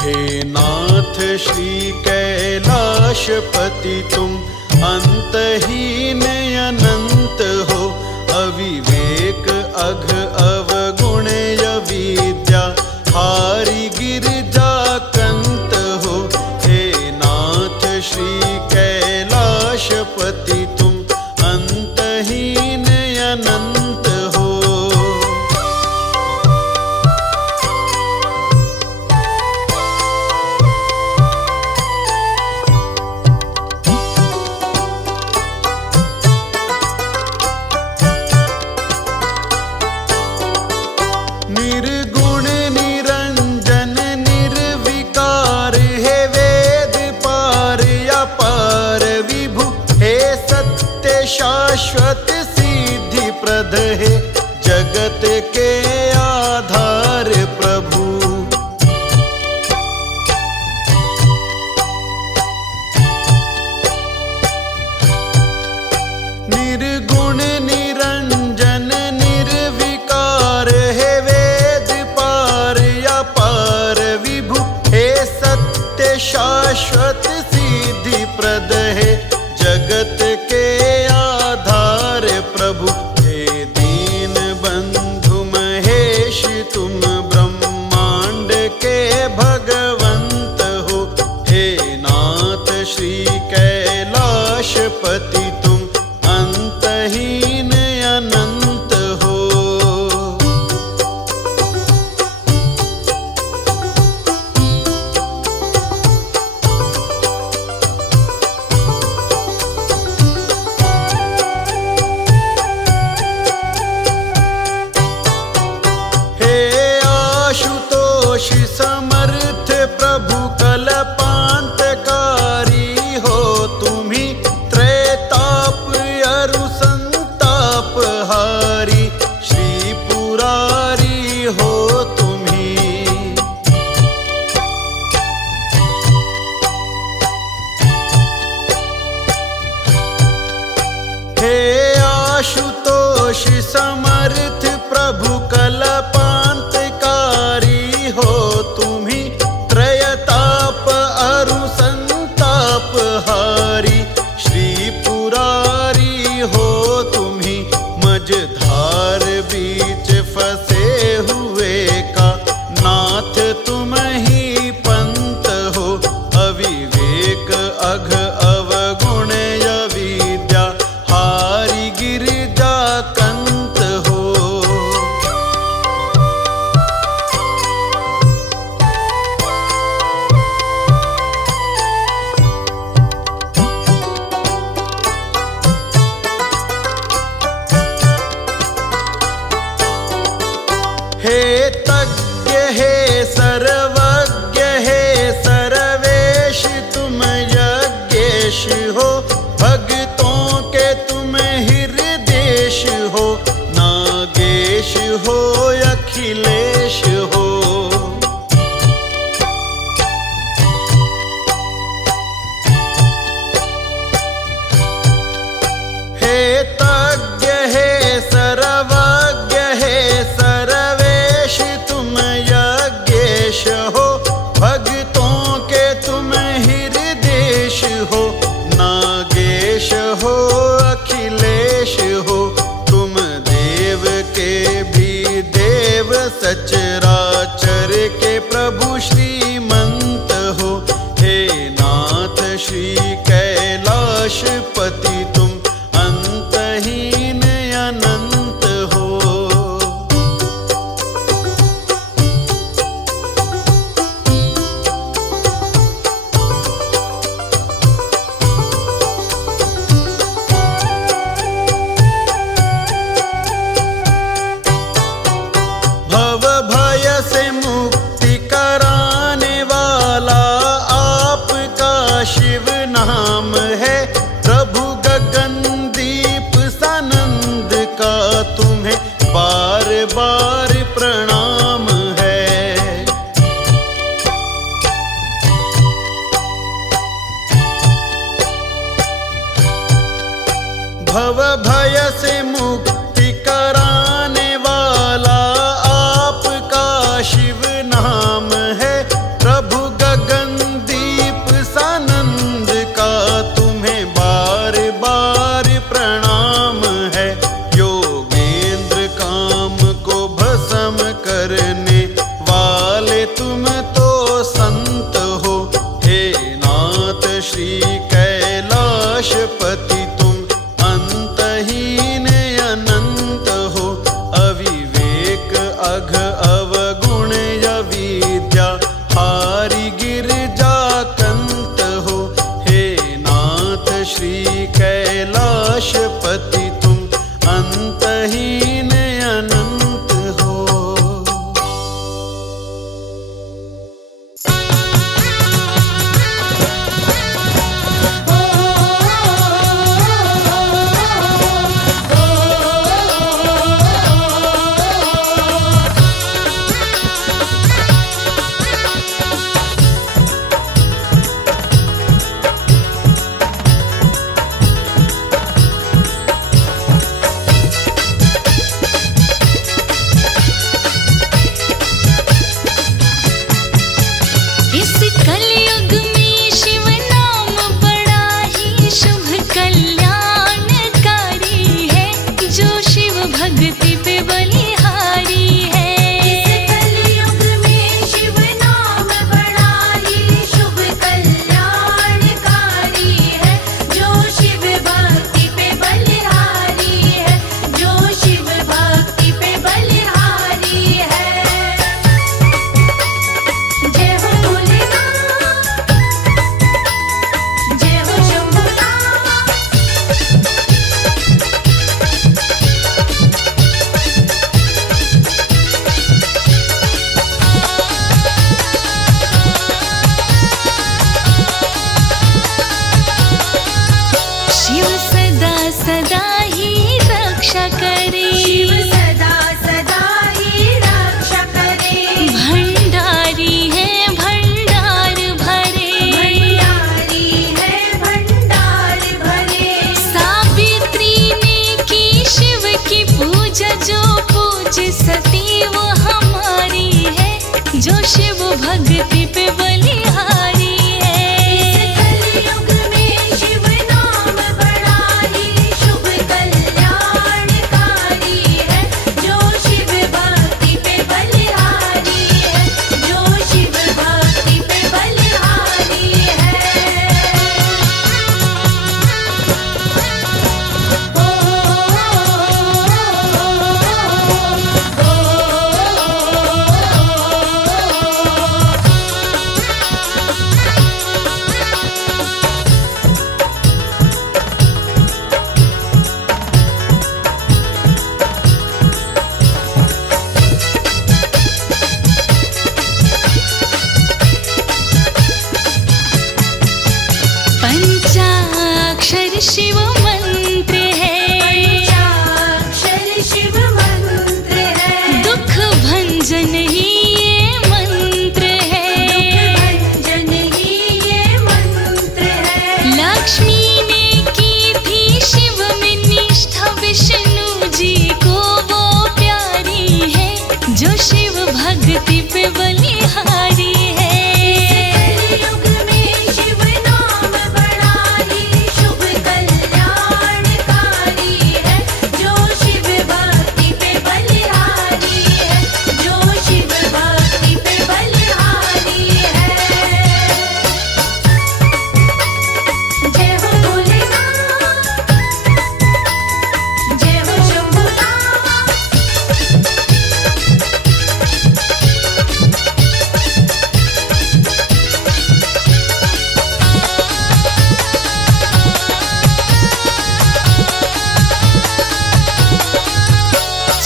हे नाथ श्री कैलाशपति तुम अंतहीन अनंत हो अविवेक अघ अवगुण अविद्या हारि गिरजा कंत हो हे नाथ श्री कैलाशपति तुम अंतहीन अनंत हो निर्गुण निरंजन निर्विकार हे वेद पार अपार विभु हे सत्य शाश्वत सिद्धि प्रद हे जगत के आधार प्रभु निर्गुण निरंजन निर्विकार हे वेद पार अपार विभु हे सत्य शाश्वत सिद्धि प्रद हे जगत के आधार प्रभु हे दीन बंधु महेश तुम ब्रह्मांड के भगवंत हो हे नाथ श्री कैलाशपति तुम अंतहीन अनंत हो हे आशुतोष समर्थ प्रभु कल्पांतकारी हो तुम्ही त्रैताप अरु संताप हारी श्री पुरारी हो तुम्ही हे आशुतोष समर्थ प्रभु कल्पांतकारी हो तुम्ही, त्रयताप अरु संताप हारी श्री पुरारी हो तुम्ही। मझधार बीच फंसे हुए का नाथ तुम ही पंत हो, अविवेक अघ अवगुण अविद्या हारी गिरिजा कंत हो। हे तज्ञ हे सर्वज्ञ हे सर्वेश तुम यज्ञेश हो, भक्तों के तुम हृदेश हो, नागेश हो अखिलेश हो। हे तज्ञ हे सर्वज्ञ हे सर्वेश तुम यज्ञेश हो, भक्तों के तुम हृदेश हो, नागेश हो अखिलेश हो। तुम देव के भी देव सचराचर के प्रभु श्रीमंत हो, हे नाथ श्री कैलाशपति तुम अंतहीन अनंत हो। भव भय से मुक्ति कराने वाला आपका शिव नाम है, प्रभु गगनदीप सानंद का तुम्हें बार बार प्रणाम है। भव भय से मुक्ति कराने वाला आपका शिव नाम है, प्रभु गगनदीप सानंद का तुम्हें बार बार प्रणाम है। योगेंद्र काम को भस्म करने वाले तुम तो संत हो, हे नाथ श्री कैलाशपति तुम अंतहीन अनंत हो, अविवेक अघ अवगुण अविद्या हारी गिरिजा कंत हो, हे नाथ श्री कैलाशपति तुम अंतहीन अनंत हो। जो शिव भक्ति पे बलिहारी है। कलयुग में शिव नाम बड़ा ही शुभ कल्याणकारी है। जो शिव भक्ति पे बलिहारी है, जो शिव भक्ति पे बलिहारी पंचाक्षर शिव मंत्र है, पंचाक्षर शिव मंत्र है। दुख भंजन ही ये मंत्र है, भंजन ही ये मंत्र है। लक्ष्मी ने की थी शिव में निष्ठा, विष्णु जी को वो प्यारी है, जो शिव भक्ति पे बलिहारी है। कलयुग में शिव नाम बड़ा ही शुभ कल्याणकारी है। जो शिव भक्ति पे बलिहारी है, जो शिव भक्ति पे बलिहारी है। जय हो भोलेनाथ, जय हो शंभुनाथ।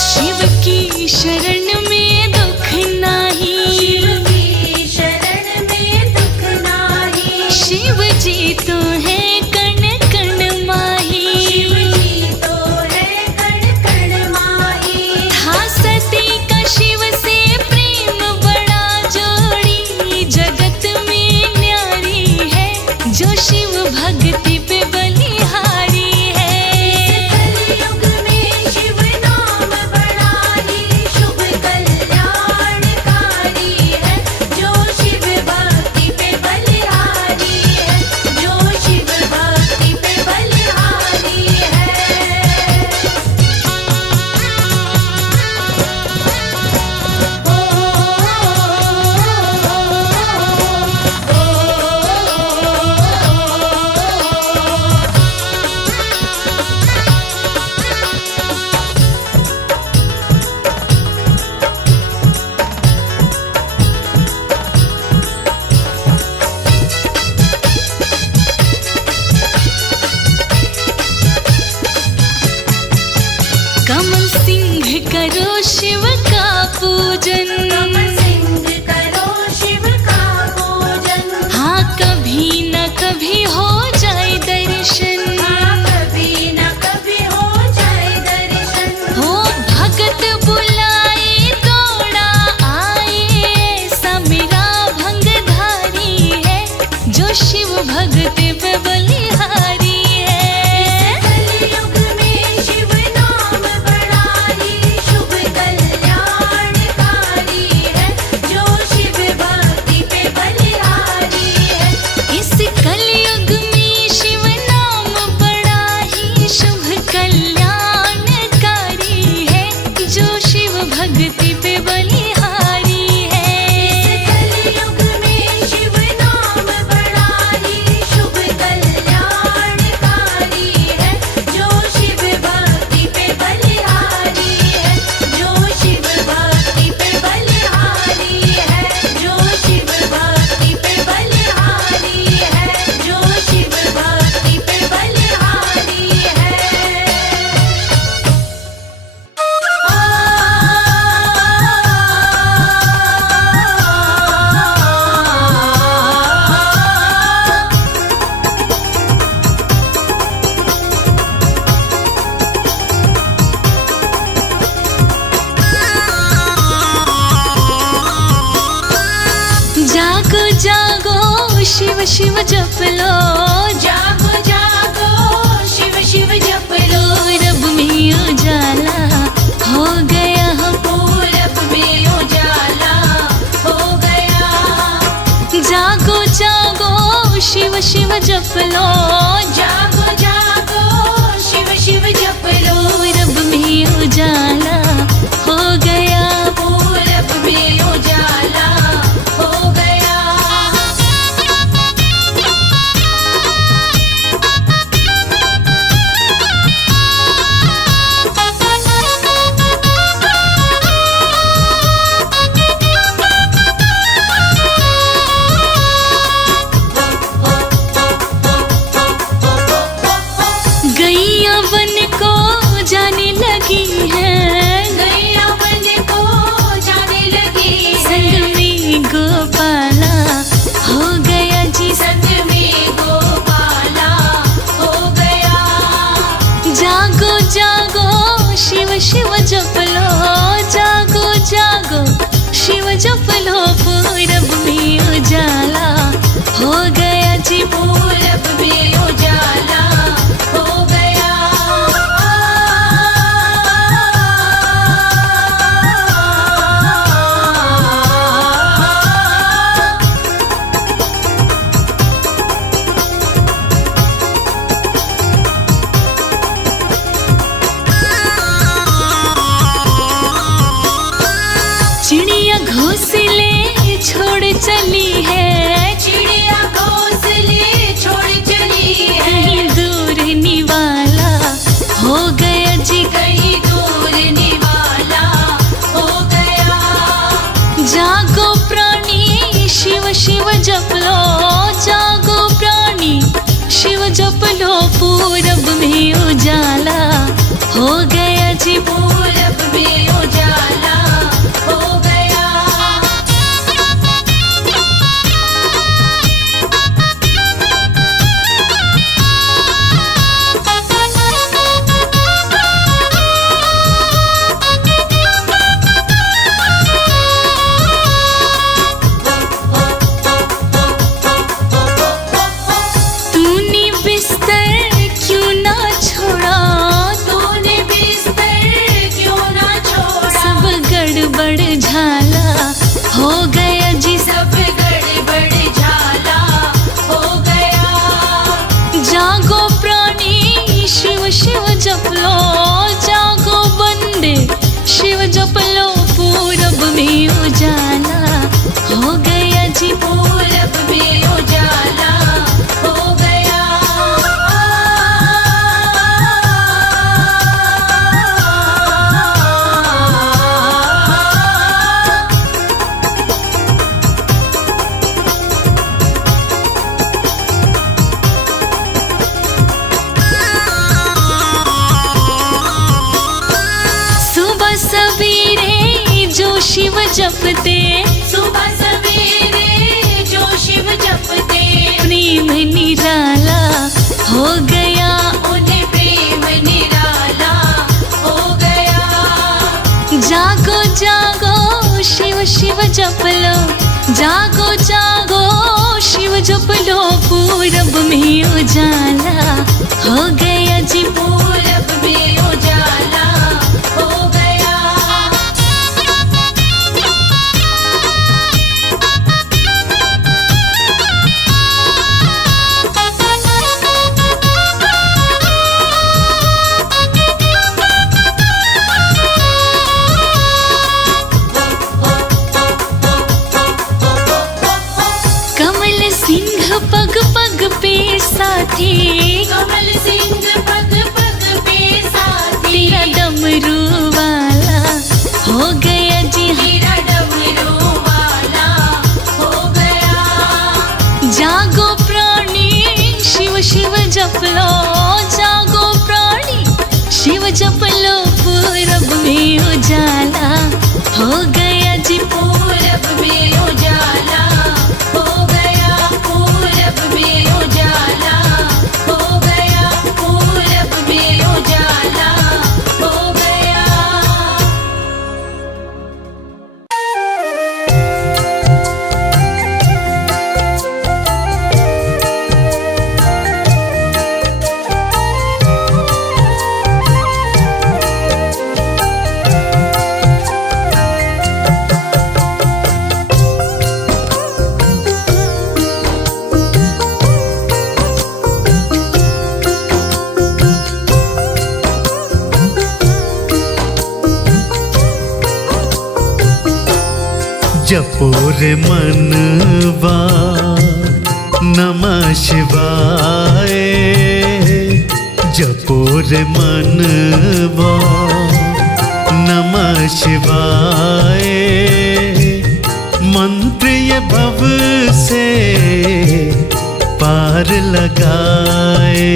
शिव की शरण में दुख नाही, शिव की शरण में दुख नाही। शिव जी तो है कण कण माही, शिव जी तो है कण कण माही। था सती का शिव से प्रेम बड़ा, जोड़ी जगत में न्यारी है, जो शिव भक्ति पे बलिहारी है। कलयुग में शिव नाम बड़ा ही शुभ कल्याणकारी है। जो शिव भक्ति पे बलिहारी है, जो शिव भक्ति पे बलिहारी है। कमल सिंह करो शिव का पूजन, कमल सिंह करो शिव का पूजन। हाँ कभी न कभी हो जाए दर्शन, हाँ कभी न कभी हो जाए दर्शन। हो भगत बुलाए दौड़ा आए, ऐसा मेरा भंगधारी है, जो शिव भक्ति पे बलिहारी है। कलयुग में शिव नाम बड़ा ही शुभ कल्याणकारी है। जो शिव भक्ति पे बलिहारी है। इस कलयुग में शिव नाम बड़ा ही शुभ कल्याणकारी है, जो शिव भक्ति पे बलिहारी है। कलयुग में शिव नाम बड़ा ही शुभ कल्याणकारी है। जो शिव भक्ति पे बलिहारी है, जो शिव भक्ति पे बलिहारी है। जो शिव भक्ति पे बलिहारी है, जो शिव भक्ति पे बलिहारी है। जागो जागो शिव शिव जप लो, जागो जागो शिव शिव जप लो। रब में उजाला हो गया हम, पूरब में उजाला हो शिव जप लो, जागो जागो शिव शिव जप लो। पूरब में उजाला हो गया, पूरब में उजाला हो गया। गैया वन को जाने लगी है, गैया वन को जाने लगी है। संग में गोपाला हो गया जी, संग में गोपाला हो गया। जागो जागो शिव शिव जप लो, जागो जागो शिव जप लो। पूरब में उजाला हो गया जी, पूरब में उजाला हो गया। चिड़िया घोंसले छोड़ चली है, चिड़िया घोंसले छोड़ चली है। कहीं दूर निवाला हो गया जी, कहीं दूर निवाला हो गया। जागो प्राणी शिव शिव जप लो, जागो प्राणी शिव जप लो। पूरब में उजाला हो गया जी, पूरब में उजाला हो गया। तूने बिस्तर क्यों ना छोड़ा, तूने बिस्तर क्यों ना छोड़ा। सब गड़बड़ झाला हो गया जी, सब गड़बड़ झाला हो गया। जागो प्राणी शिव शिव जप लो, जागो बंदे शिव जप लो। पूरब में उजाला हो गया जी, पूरब में उजाला हो गया। सुबह सवेरे जो शिव जपते, सुबह सवेरे जो शिव जपते। प्रेम निराला हो गया, उन्हें प्रेम निराला हो गया। जागो जागो शिव शिव जप लो, जागो जागो शिव जप लो। पूरब में उजाला हो गया जी, पूरब में उजाला हो गया। कमल सिंह पग पग पे साथी, कमल सिंह पग पग पे साथी। तेरा डमरू वाला हो गया जी, तेरा डमरू वाला हो गया। जागो प्राणी शिव शिव जप लो, जागो प्राणी शिव जप लो। पूरब में उजाला हो गया जी, पूरब में उजाला हो गया। पूरब में उजाला हो गया। पूरब में उजाला हो गया। जपो रे मनवा नमः शिवाय, जपो रे मनवा नमः शिवाय, मंत्र ये भव से पार लगाए।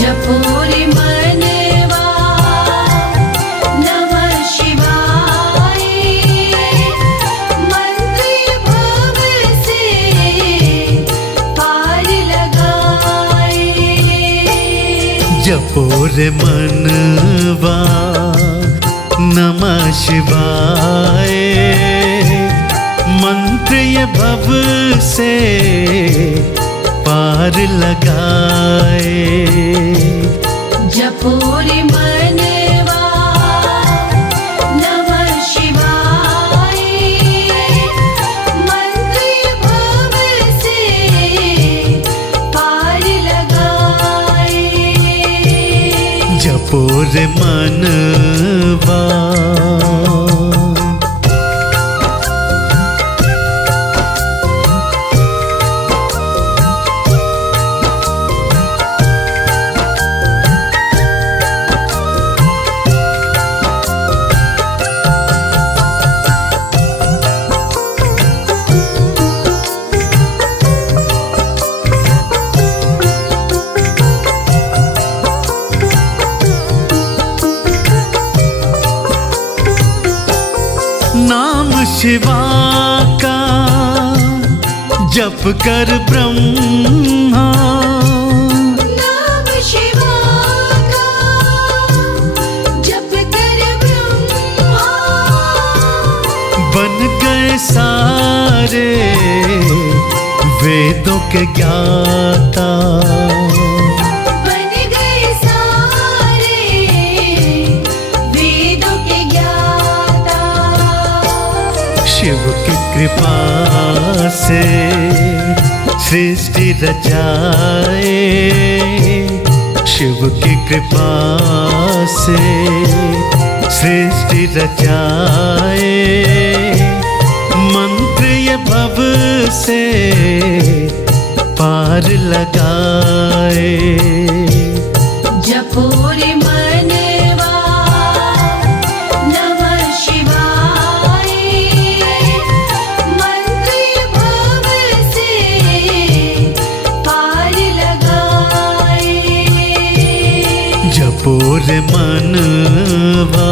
जपो रे मनवा नमः शिवाय, मंत्र भव से पार लगाए। जपो रे मनवा नमः शिवाय, मंत्र ये भव से पार लगाए। जपो रे मनवा नमः शिवाय, मंत्र भव से पार लगाए। जपो रे मनवा। नाम शिवा का जप कर ब्रह्मा, नाम शिवा का जप कर ब्रह्मा, बन गए सारे वेदों के ज्ञाता। बन गए सारे वेदों के ज्ञाता। शिव की कृपा से सृष्टि रचाए, शिव की कृपा से सृष्टि रचाए, मंत्र ये भव से पार लगाए। जपो रे मनवा नमः शिवाय, मंत्र भव से पार लगाए। जपो रे मनवा।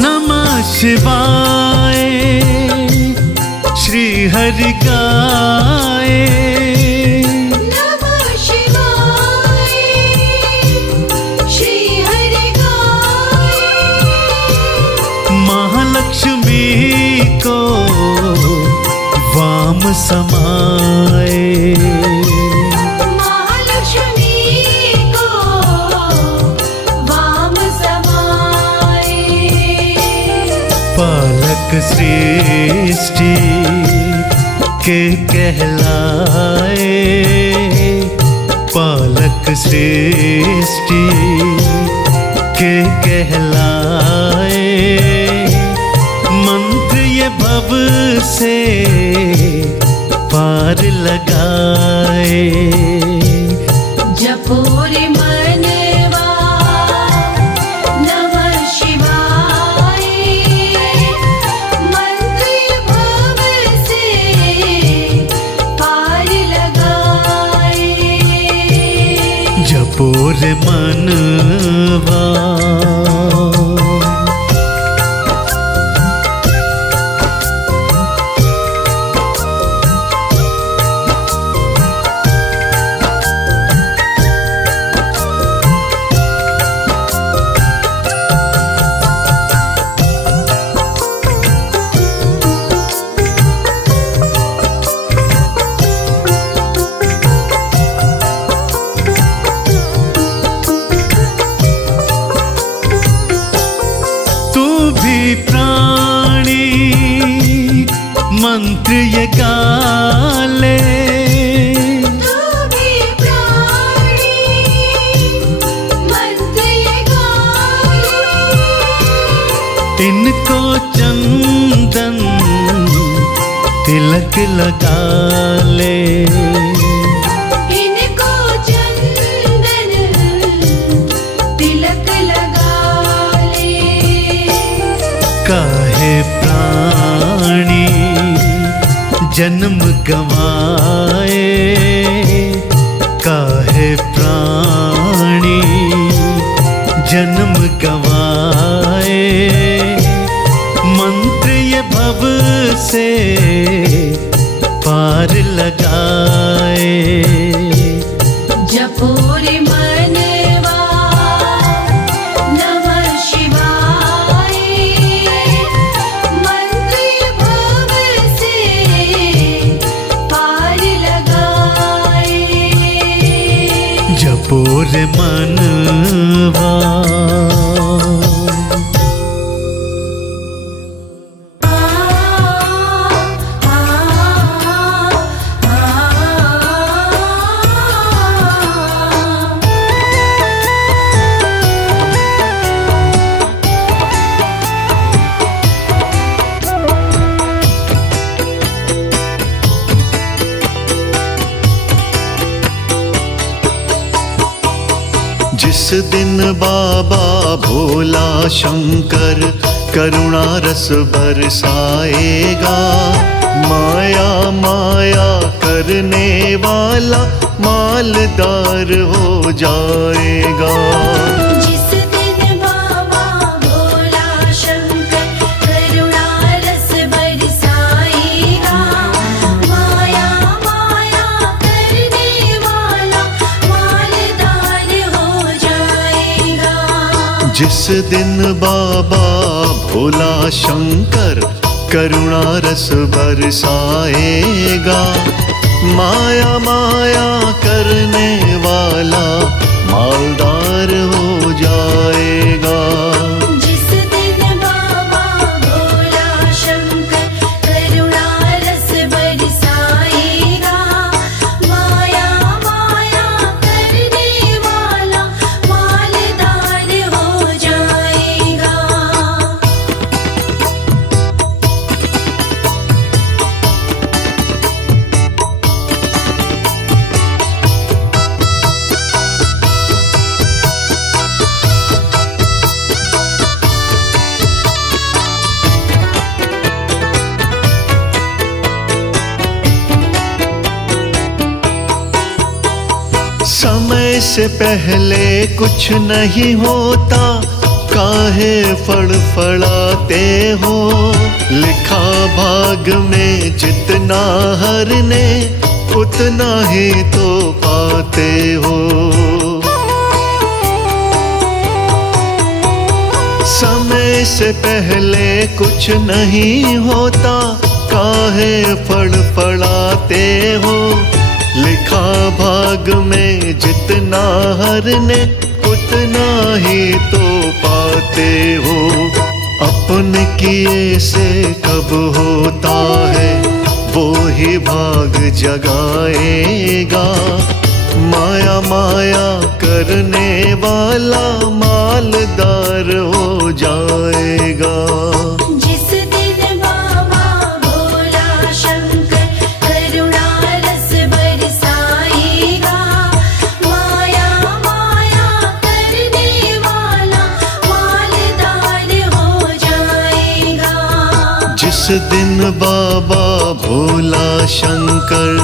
नमः शिवाय श्री हरि गाए, नमः शिवाय श्री हरि गाए। महालक्ष्मी को वाम समाए, महालक्ष्मी को वाम समाए। पालक सृष्टि के कहलाए, पालक सृष्टि के कहलाए, मंत्र ये भव से पार लगाए। जपो रे मनवा नमः शिवाय, मंत्र भव से पार लगाए। जपो रे मनवा। मंत्र ये गाले, तू भी प्राणी मंत्र ये गाले। इनको चंदन तिलक लगा ले, इनको चंदन तिलक लगा ले। काहे प्राणी जन्म गवाए, काहे प्राणी जन्म गवाए, मंत्र ये भव से पार लगाए। जपो रे मनवा नमः शिवाय, मंत्र भव से पार लगाए। जपो रे मनवा। जिस दिन बाबा भोला शंकर करुणा रस बरसाएगा, माया माया करने वाला मालदार हो जाएगा। जिस दिन बाबा भोला शंकर करुणा रस बरसाएगा, माया माया करने वाला मालदार हो जाएगा। जिस दिन बाबा भोला शंकर करुणा रस बरसाएगा, माया माया करने वाला मालदार हो जाएगा। जिस दिन बाबा भोला शंकर करुणा रस बरसाएगा, माया माया करने वाला मालदार हो जाएगा। समय से पहले कुछ नहीं होता, काहे फड़फड़ाते हो। लिखा भाग में जितना हर ने उतना ही तो पाते हो। समय से पहले कुछ नहीं होता, काहे फड़फड़ाते हो। लिखा भाग में जितना हर ने उतना ही तो पाते हो। अपन किए से कब होता है वो ही भाग जगाएगा। माया माया करने वाला मालदार हो जाएगा। जिस दिन बाबा भोला शंकर करुणा रस बरसाएगा, माया माया करने वाला मालदार हो जाएगा। जिस दिन बाबा भोला शंकर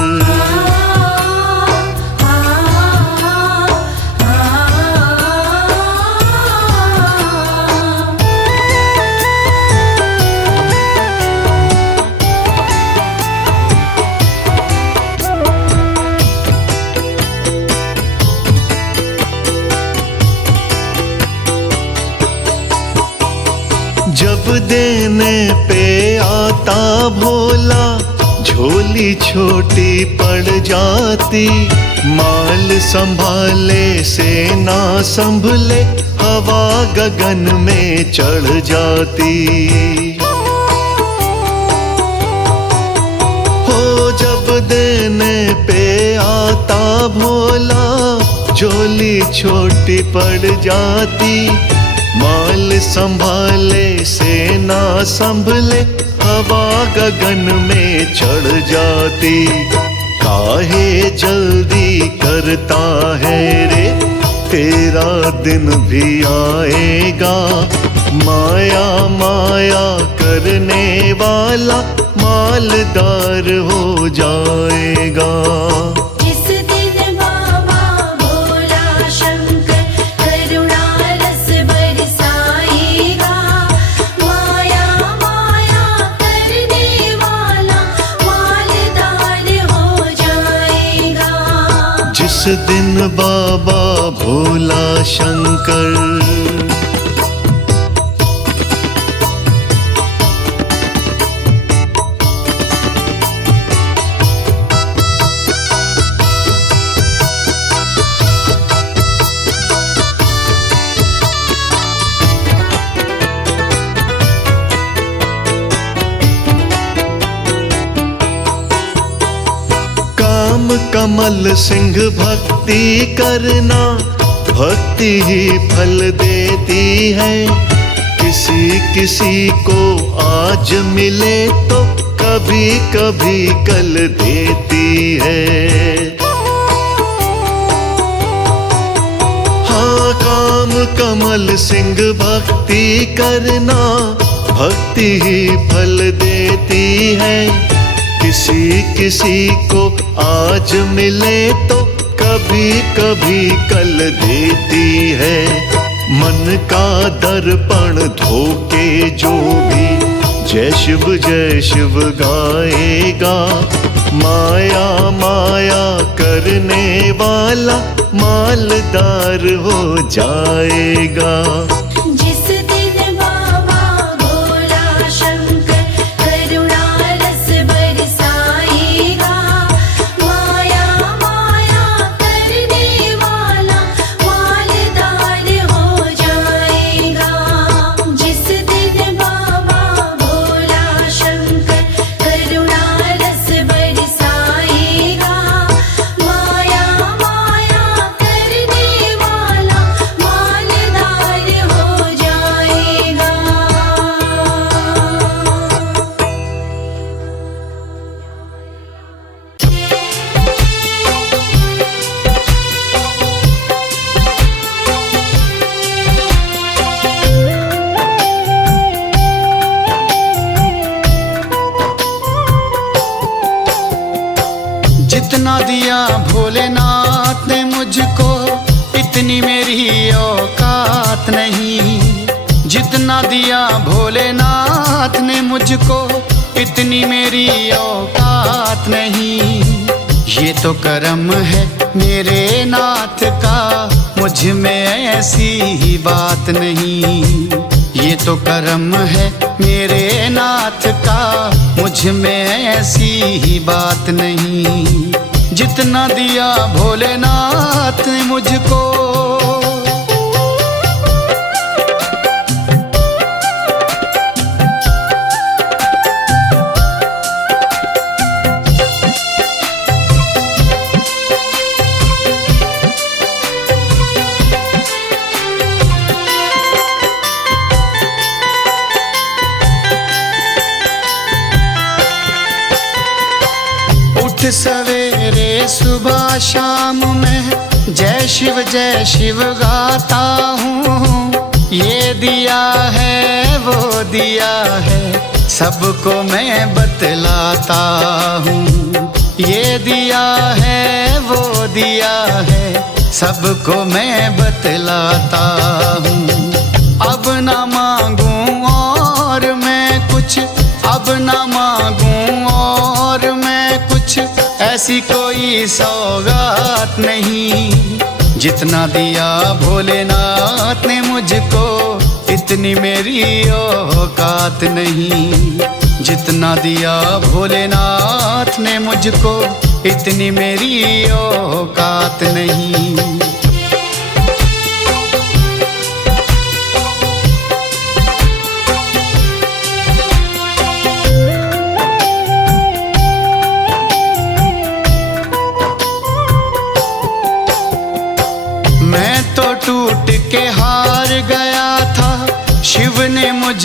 जब देने पे आता भोला, झोली छोटी पड़ जाती। माल संभाले से ना संभले, हवा गगन में चढ़ जाती। देने पे आता भोला, झोली छोटी पड़ जाती। माल संभाले से ना संभले, हवा गगन में चढ़ जाती। काहे जल्दी करता है रे, तेरा दिन भी आएगा। माया माया करने वाला मालदार हो जाएगा। जिस दिन बाबा भोला शंकर करुणा रस बरसाएगा, माया माया करने वाला मालदार हो जाएगा। जिस दिन बाबा भोला शंकर कमल सिंह भक्ति करना, भक्ति ही फल देती है। किसी किसी को आज मिले तो कभी कभी कल देती है। हाँ, काम कमल सिंह भक्ति करना, भक्ति ही फल देती है। किसी किसी को आज मिले तो कभी कभी कल देती है। मन का दर्पण धोके जो भी जय शिव गाएगा, माया माया करने वाला मालदार हो जाएगा। जिस दिन बाबा भोला शंकर करुणा रस बरसाएगा, माया माया करने वाला मालदार हो जाएगा। जिस दिन बाबा भोला शंकर करुणा रस बरसाएगा, माया माया करने वाला मालदार हो जाएगा। जितना दिया भोलेनाथ ने मुझको, इतनी मेरी औकात नहीं। जितना दिया भोलेनाथ ने मुझको, इतनी मेरी औकात नहीं। ये तो करम है मेरे नाथ का, मुझ में ऐसी ही बात नहीं। ये तो करम है मेरे नाथ का, मुझ में ऐसी ही बात नहीं। जितना दिया भोलेनाथ ने मुझको, सवेरे सुबह शाम में जय शिव गाता हूँ। ये दिया है वो दिया है, सबको मैं बतलाता हूँ। ये दिया है वो दिया है, सबको मैं बतलाता हूँ। अब ना मांगूं और मैं कुछ, अब ना मांगूं और मैं कुछ, ऐसी कोई सौगात नहीं। जितना दिया भोलेनाथ ने मुझको, इतनी मेरी औकात नहीं। जितना दिया भोलेनाथ ने मुझको, इतनी मेरी औकात नहीं।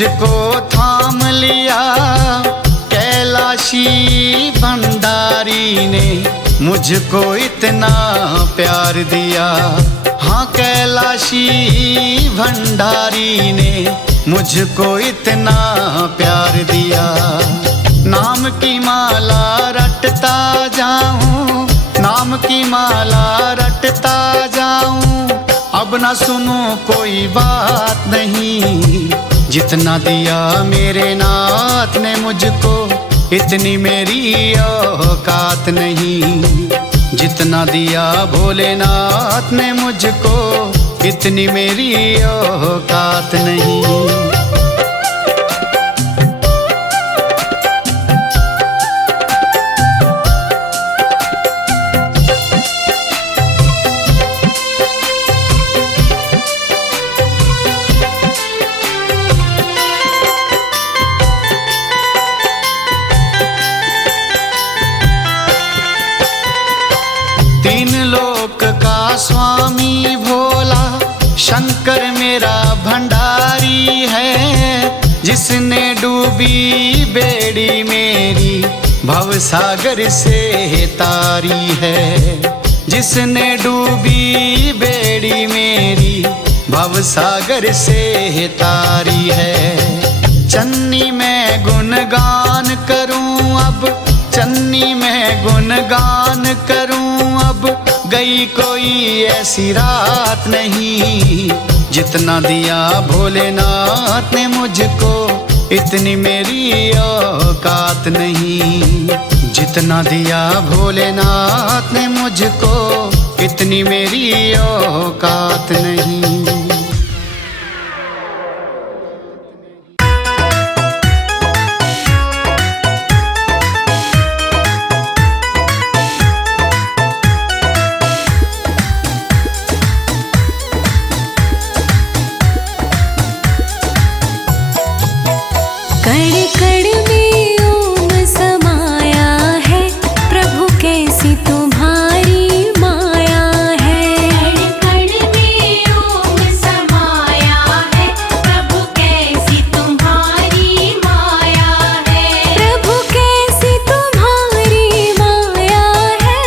मुझको थाम लिया। कैलाशी भंडारी ने मुझको इतना प्यार दिया। हाँ, कैलाशी भंडारी ने मुझको इतना प्यार दिया। नाम की माला रटता जाऊं, नाम की माला रटता जाऊं, अब ना सुनो कोई बात नहीं। जितना दिया मेरे नाथ ने मुझको, इतनी मेरी औकात नहीं। जितना दिया भोलेनाथ ने मुझको, इतनी मेरी औकात नहीं। तीन लोक का स्वामी भोला शंकर मेरा भंडारी है। जिसने डूबी बेड़ी मेरी भव सागर से तारी है। जिसने डूबी बेड़ी मेरी भव सागर से तारी है। चन्नी में गुणगान करूं अब, चन्नी में गुणगान करूं अब, गई कोई ऐसी रात नहीं। जितना दिया भोलेनाथ ने मुझको, इतनी मेरी औकात नहीं। जितना दिया भोलेनाथ ने मुझको, इतनी मेरी औकात नहीं। कण कण में ओम समाया है, प्रभु कैसी तुम्हारी माया है। कण कण में ओम समाया है, प्रभु कैसी तुम्हारी माया है। प्रभु कैसी तुम्हारी माया है।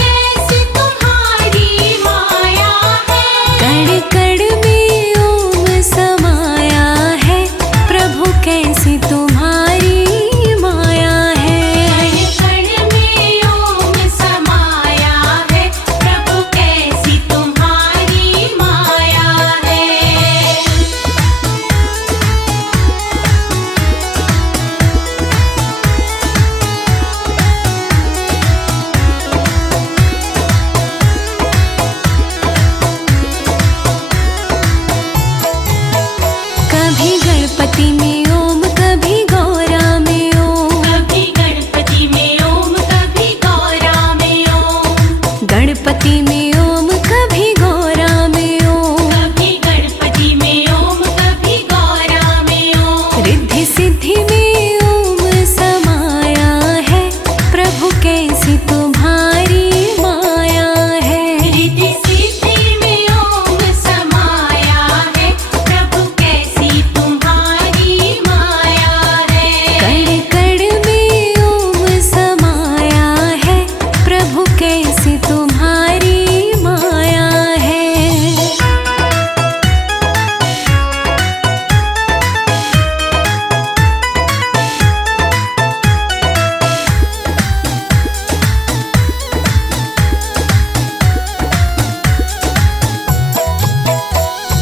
कैसी तुम्हारी माया है। कण कण में ओम समाया है, प्रभु कैसी तुम्हारी माया है। कण कण में ओम समाया है, प्रभु कैसी तुम्हारी माया है। कभी गणपति में ओम, कभी गौरा में ओम। कभी गणपति में ओम, कभी गौरा में ओम। गणपति में ओम, कभी गौरा में ओम। कभी गणपति में ओम, कभी गौरा में ओम। रिद्धि सिद्धि में ओम समाया है, प्रभु कैसी तुम्हारी माया है। रिद्धि सिद्धि में ओम समाया है, प्रभु कैसी तुम्हारी माया है। कण कण में ओम समाया है, प्रभु कैसी तुम्हारी माया है।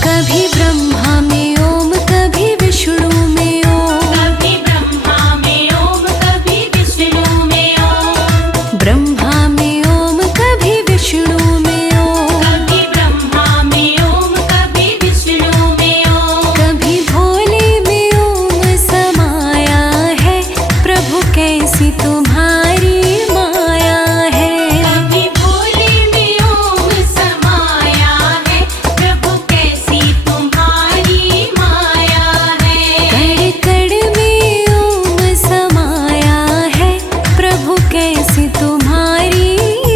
कभी ब्रह्मा में ओम, कभी विष्णु में ओम। कभी ब्रह्मा में ओम, कभी विष्णु में ओम। ब्रह्मा में ओम, कभी विष्णु में ओम। कभी ब्रह्मा में ओम, कभी विष्णु में ओम। कभी भोले में ओम समाया है, प्रभु कैसी तुम्हारी माया है। कभी भोले में ओम समाया है, प्रभु कैसी तुम्हारी माया है। कण कण में ओम समाया है, प्रभु कैसी तुम्हारी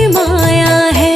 माया है।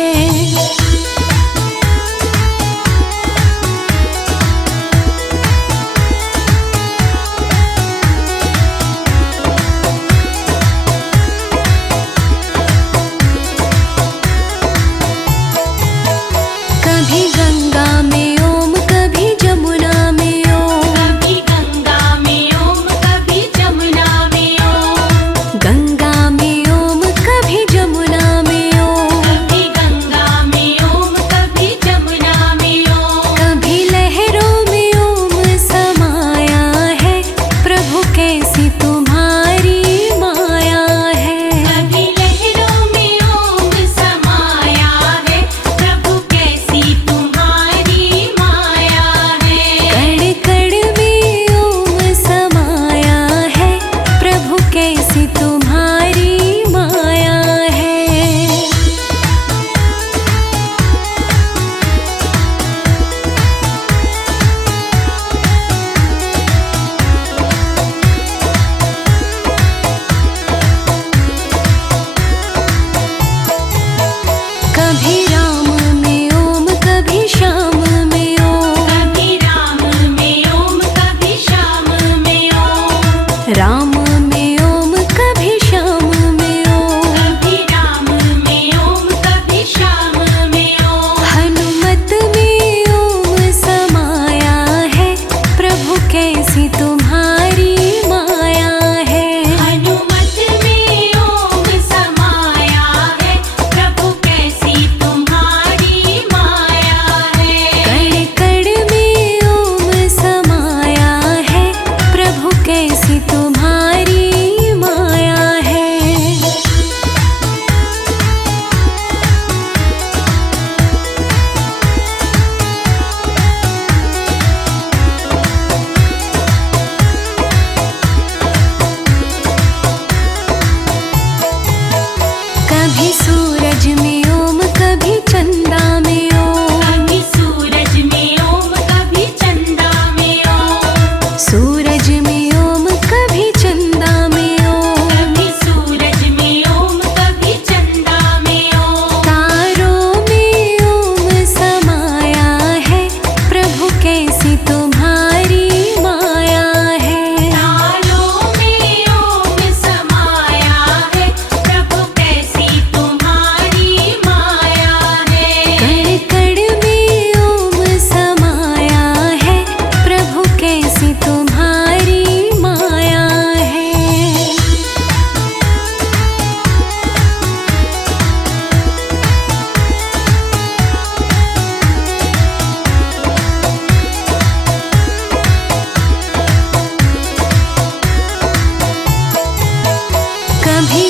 सूरज में ओम कभी चंदा में ओम, कभी सूरज में ओम कभी चंदा में ओम, सूरज में ओम कभी चंदा में ओम, कभी सूरज में ओम कभी चंदा में ओम। तारों में ओम समाया है, प्रभु कैसी तुम्हारी माया है। तारों में ओम समाया है, प्रभु कैसी तुम्हारी माया है। कण कण में ओम समाया है, प्रभु कैसी तुम्हारी माया है। कभी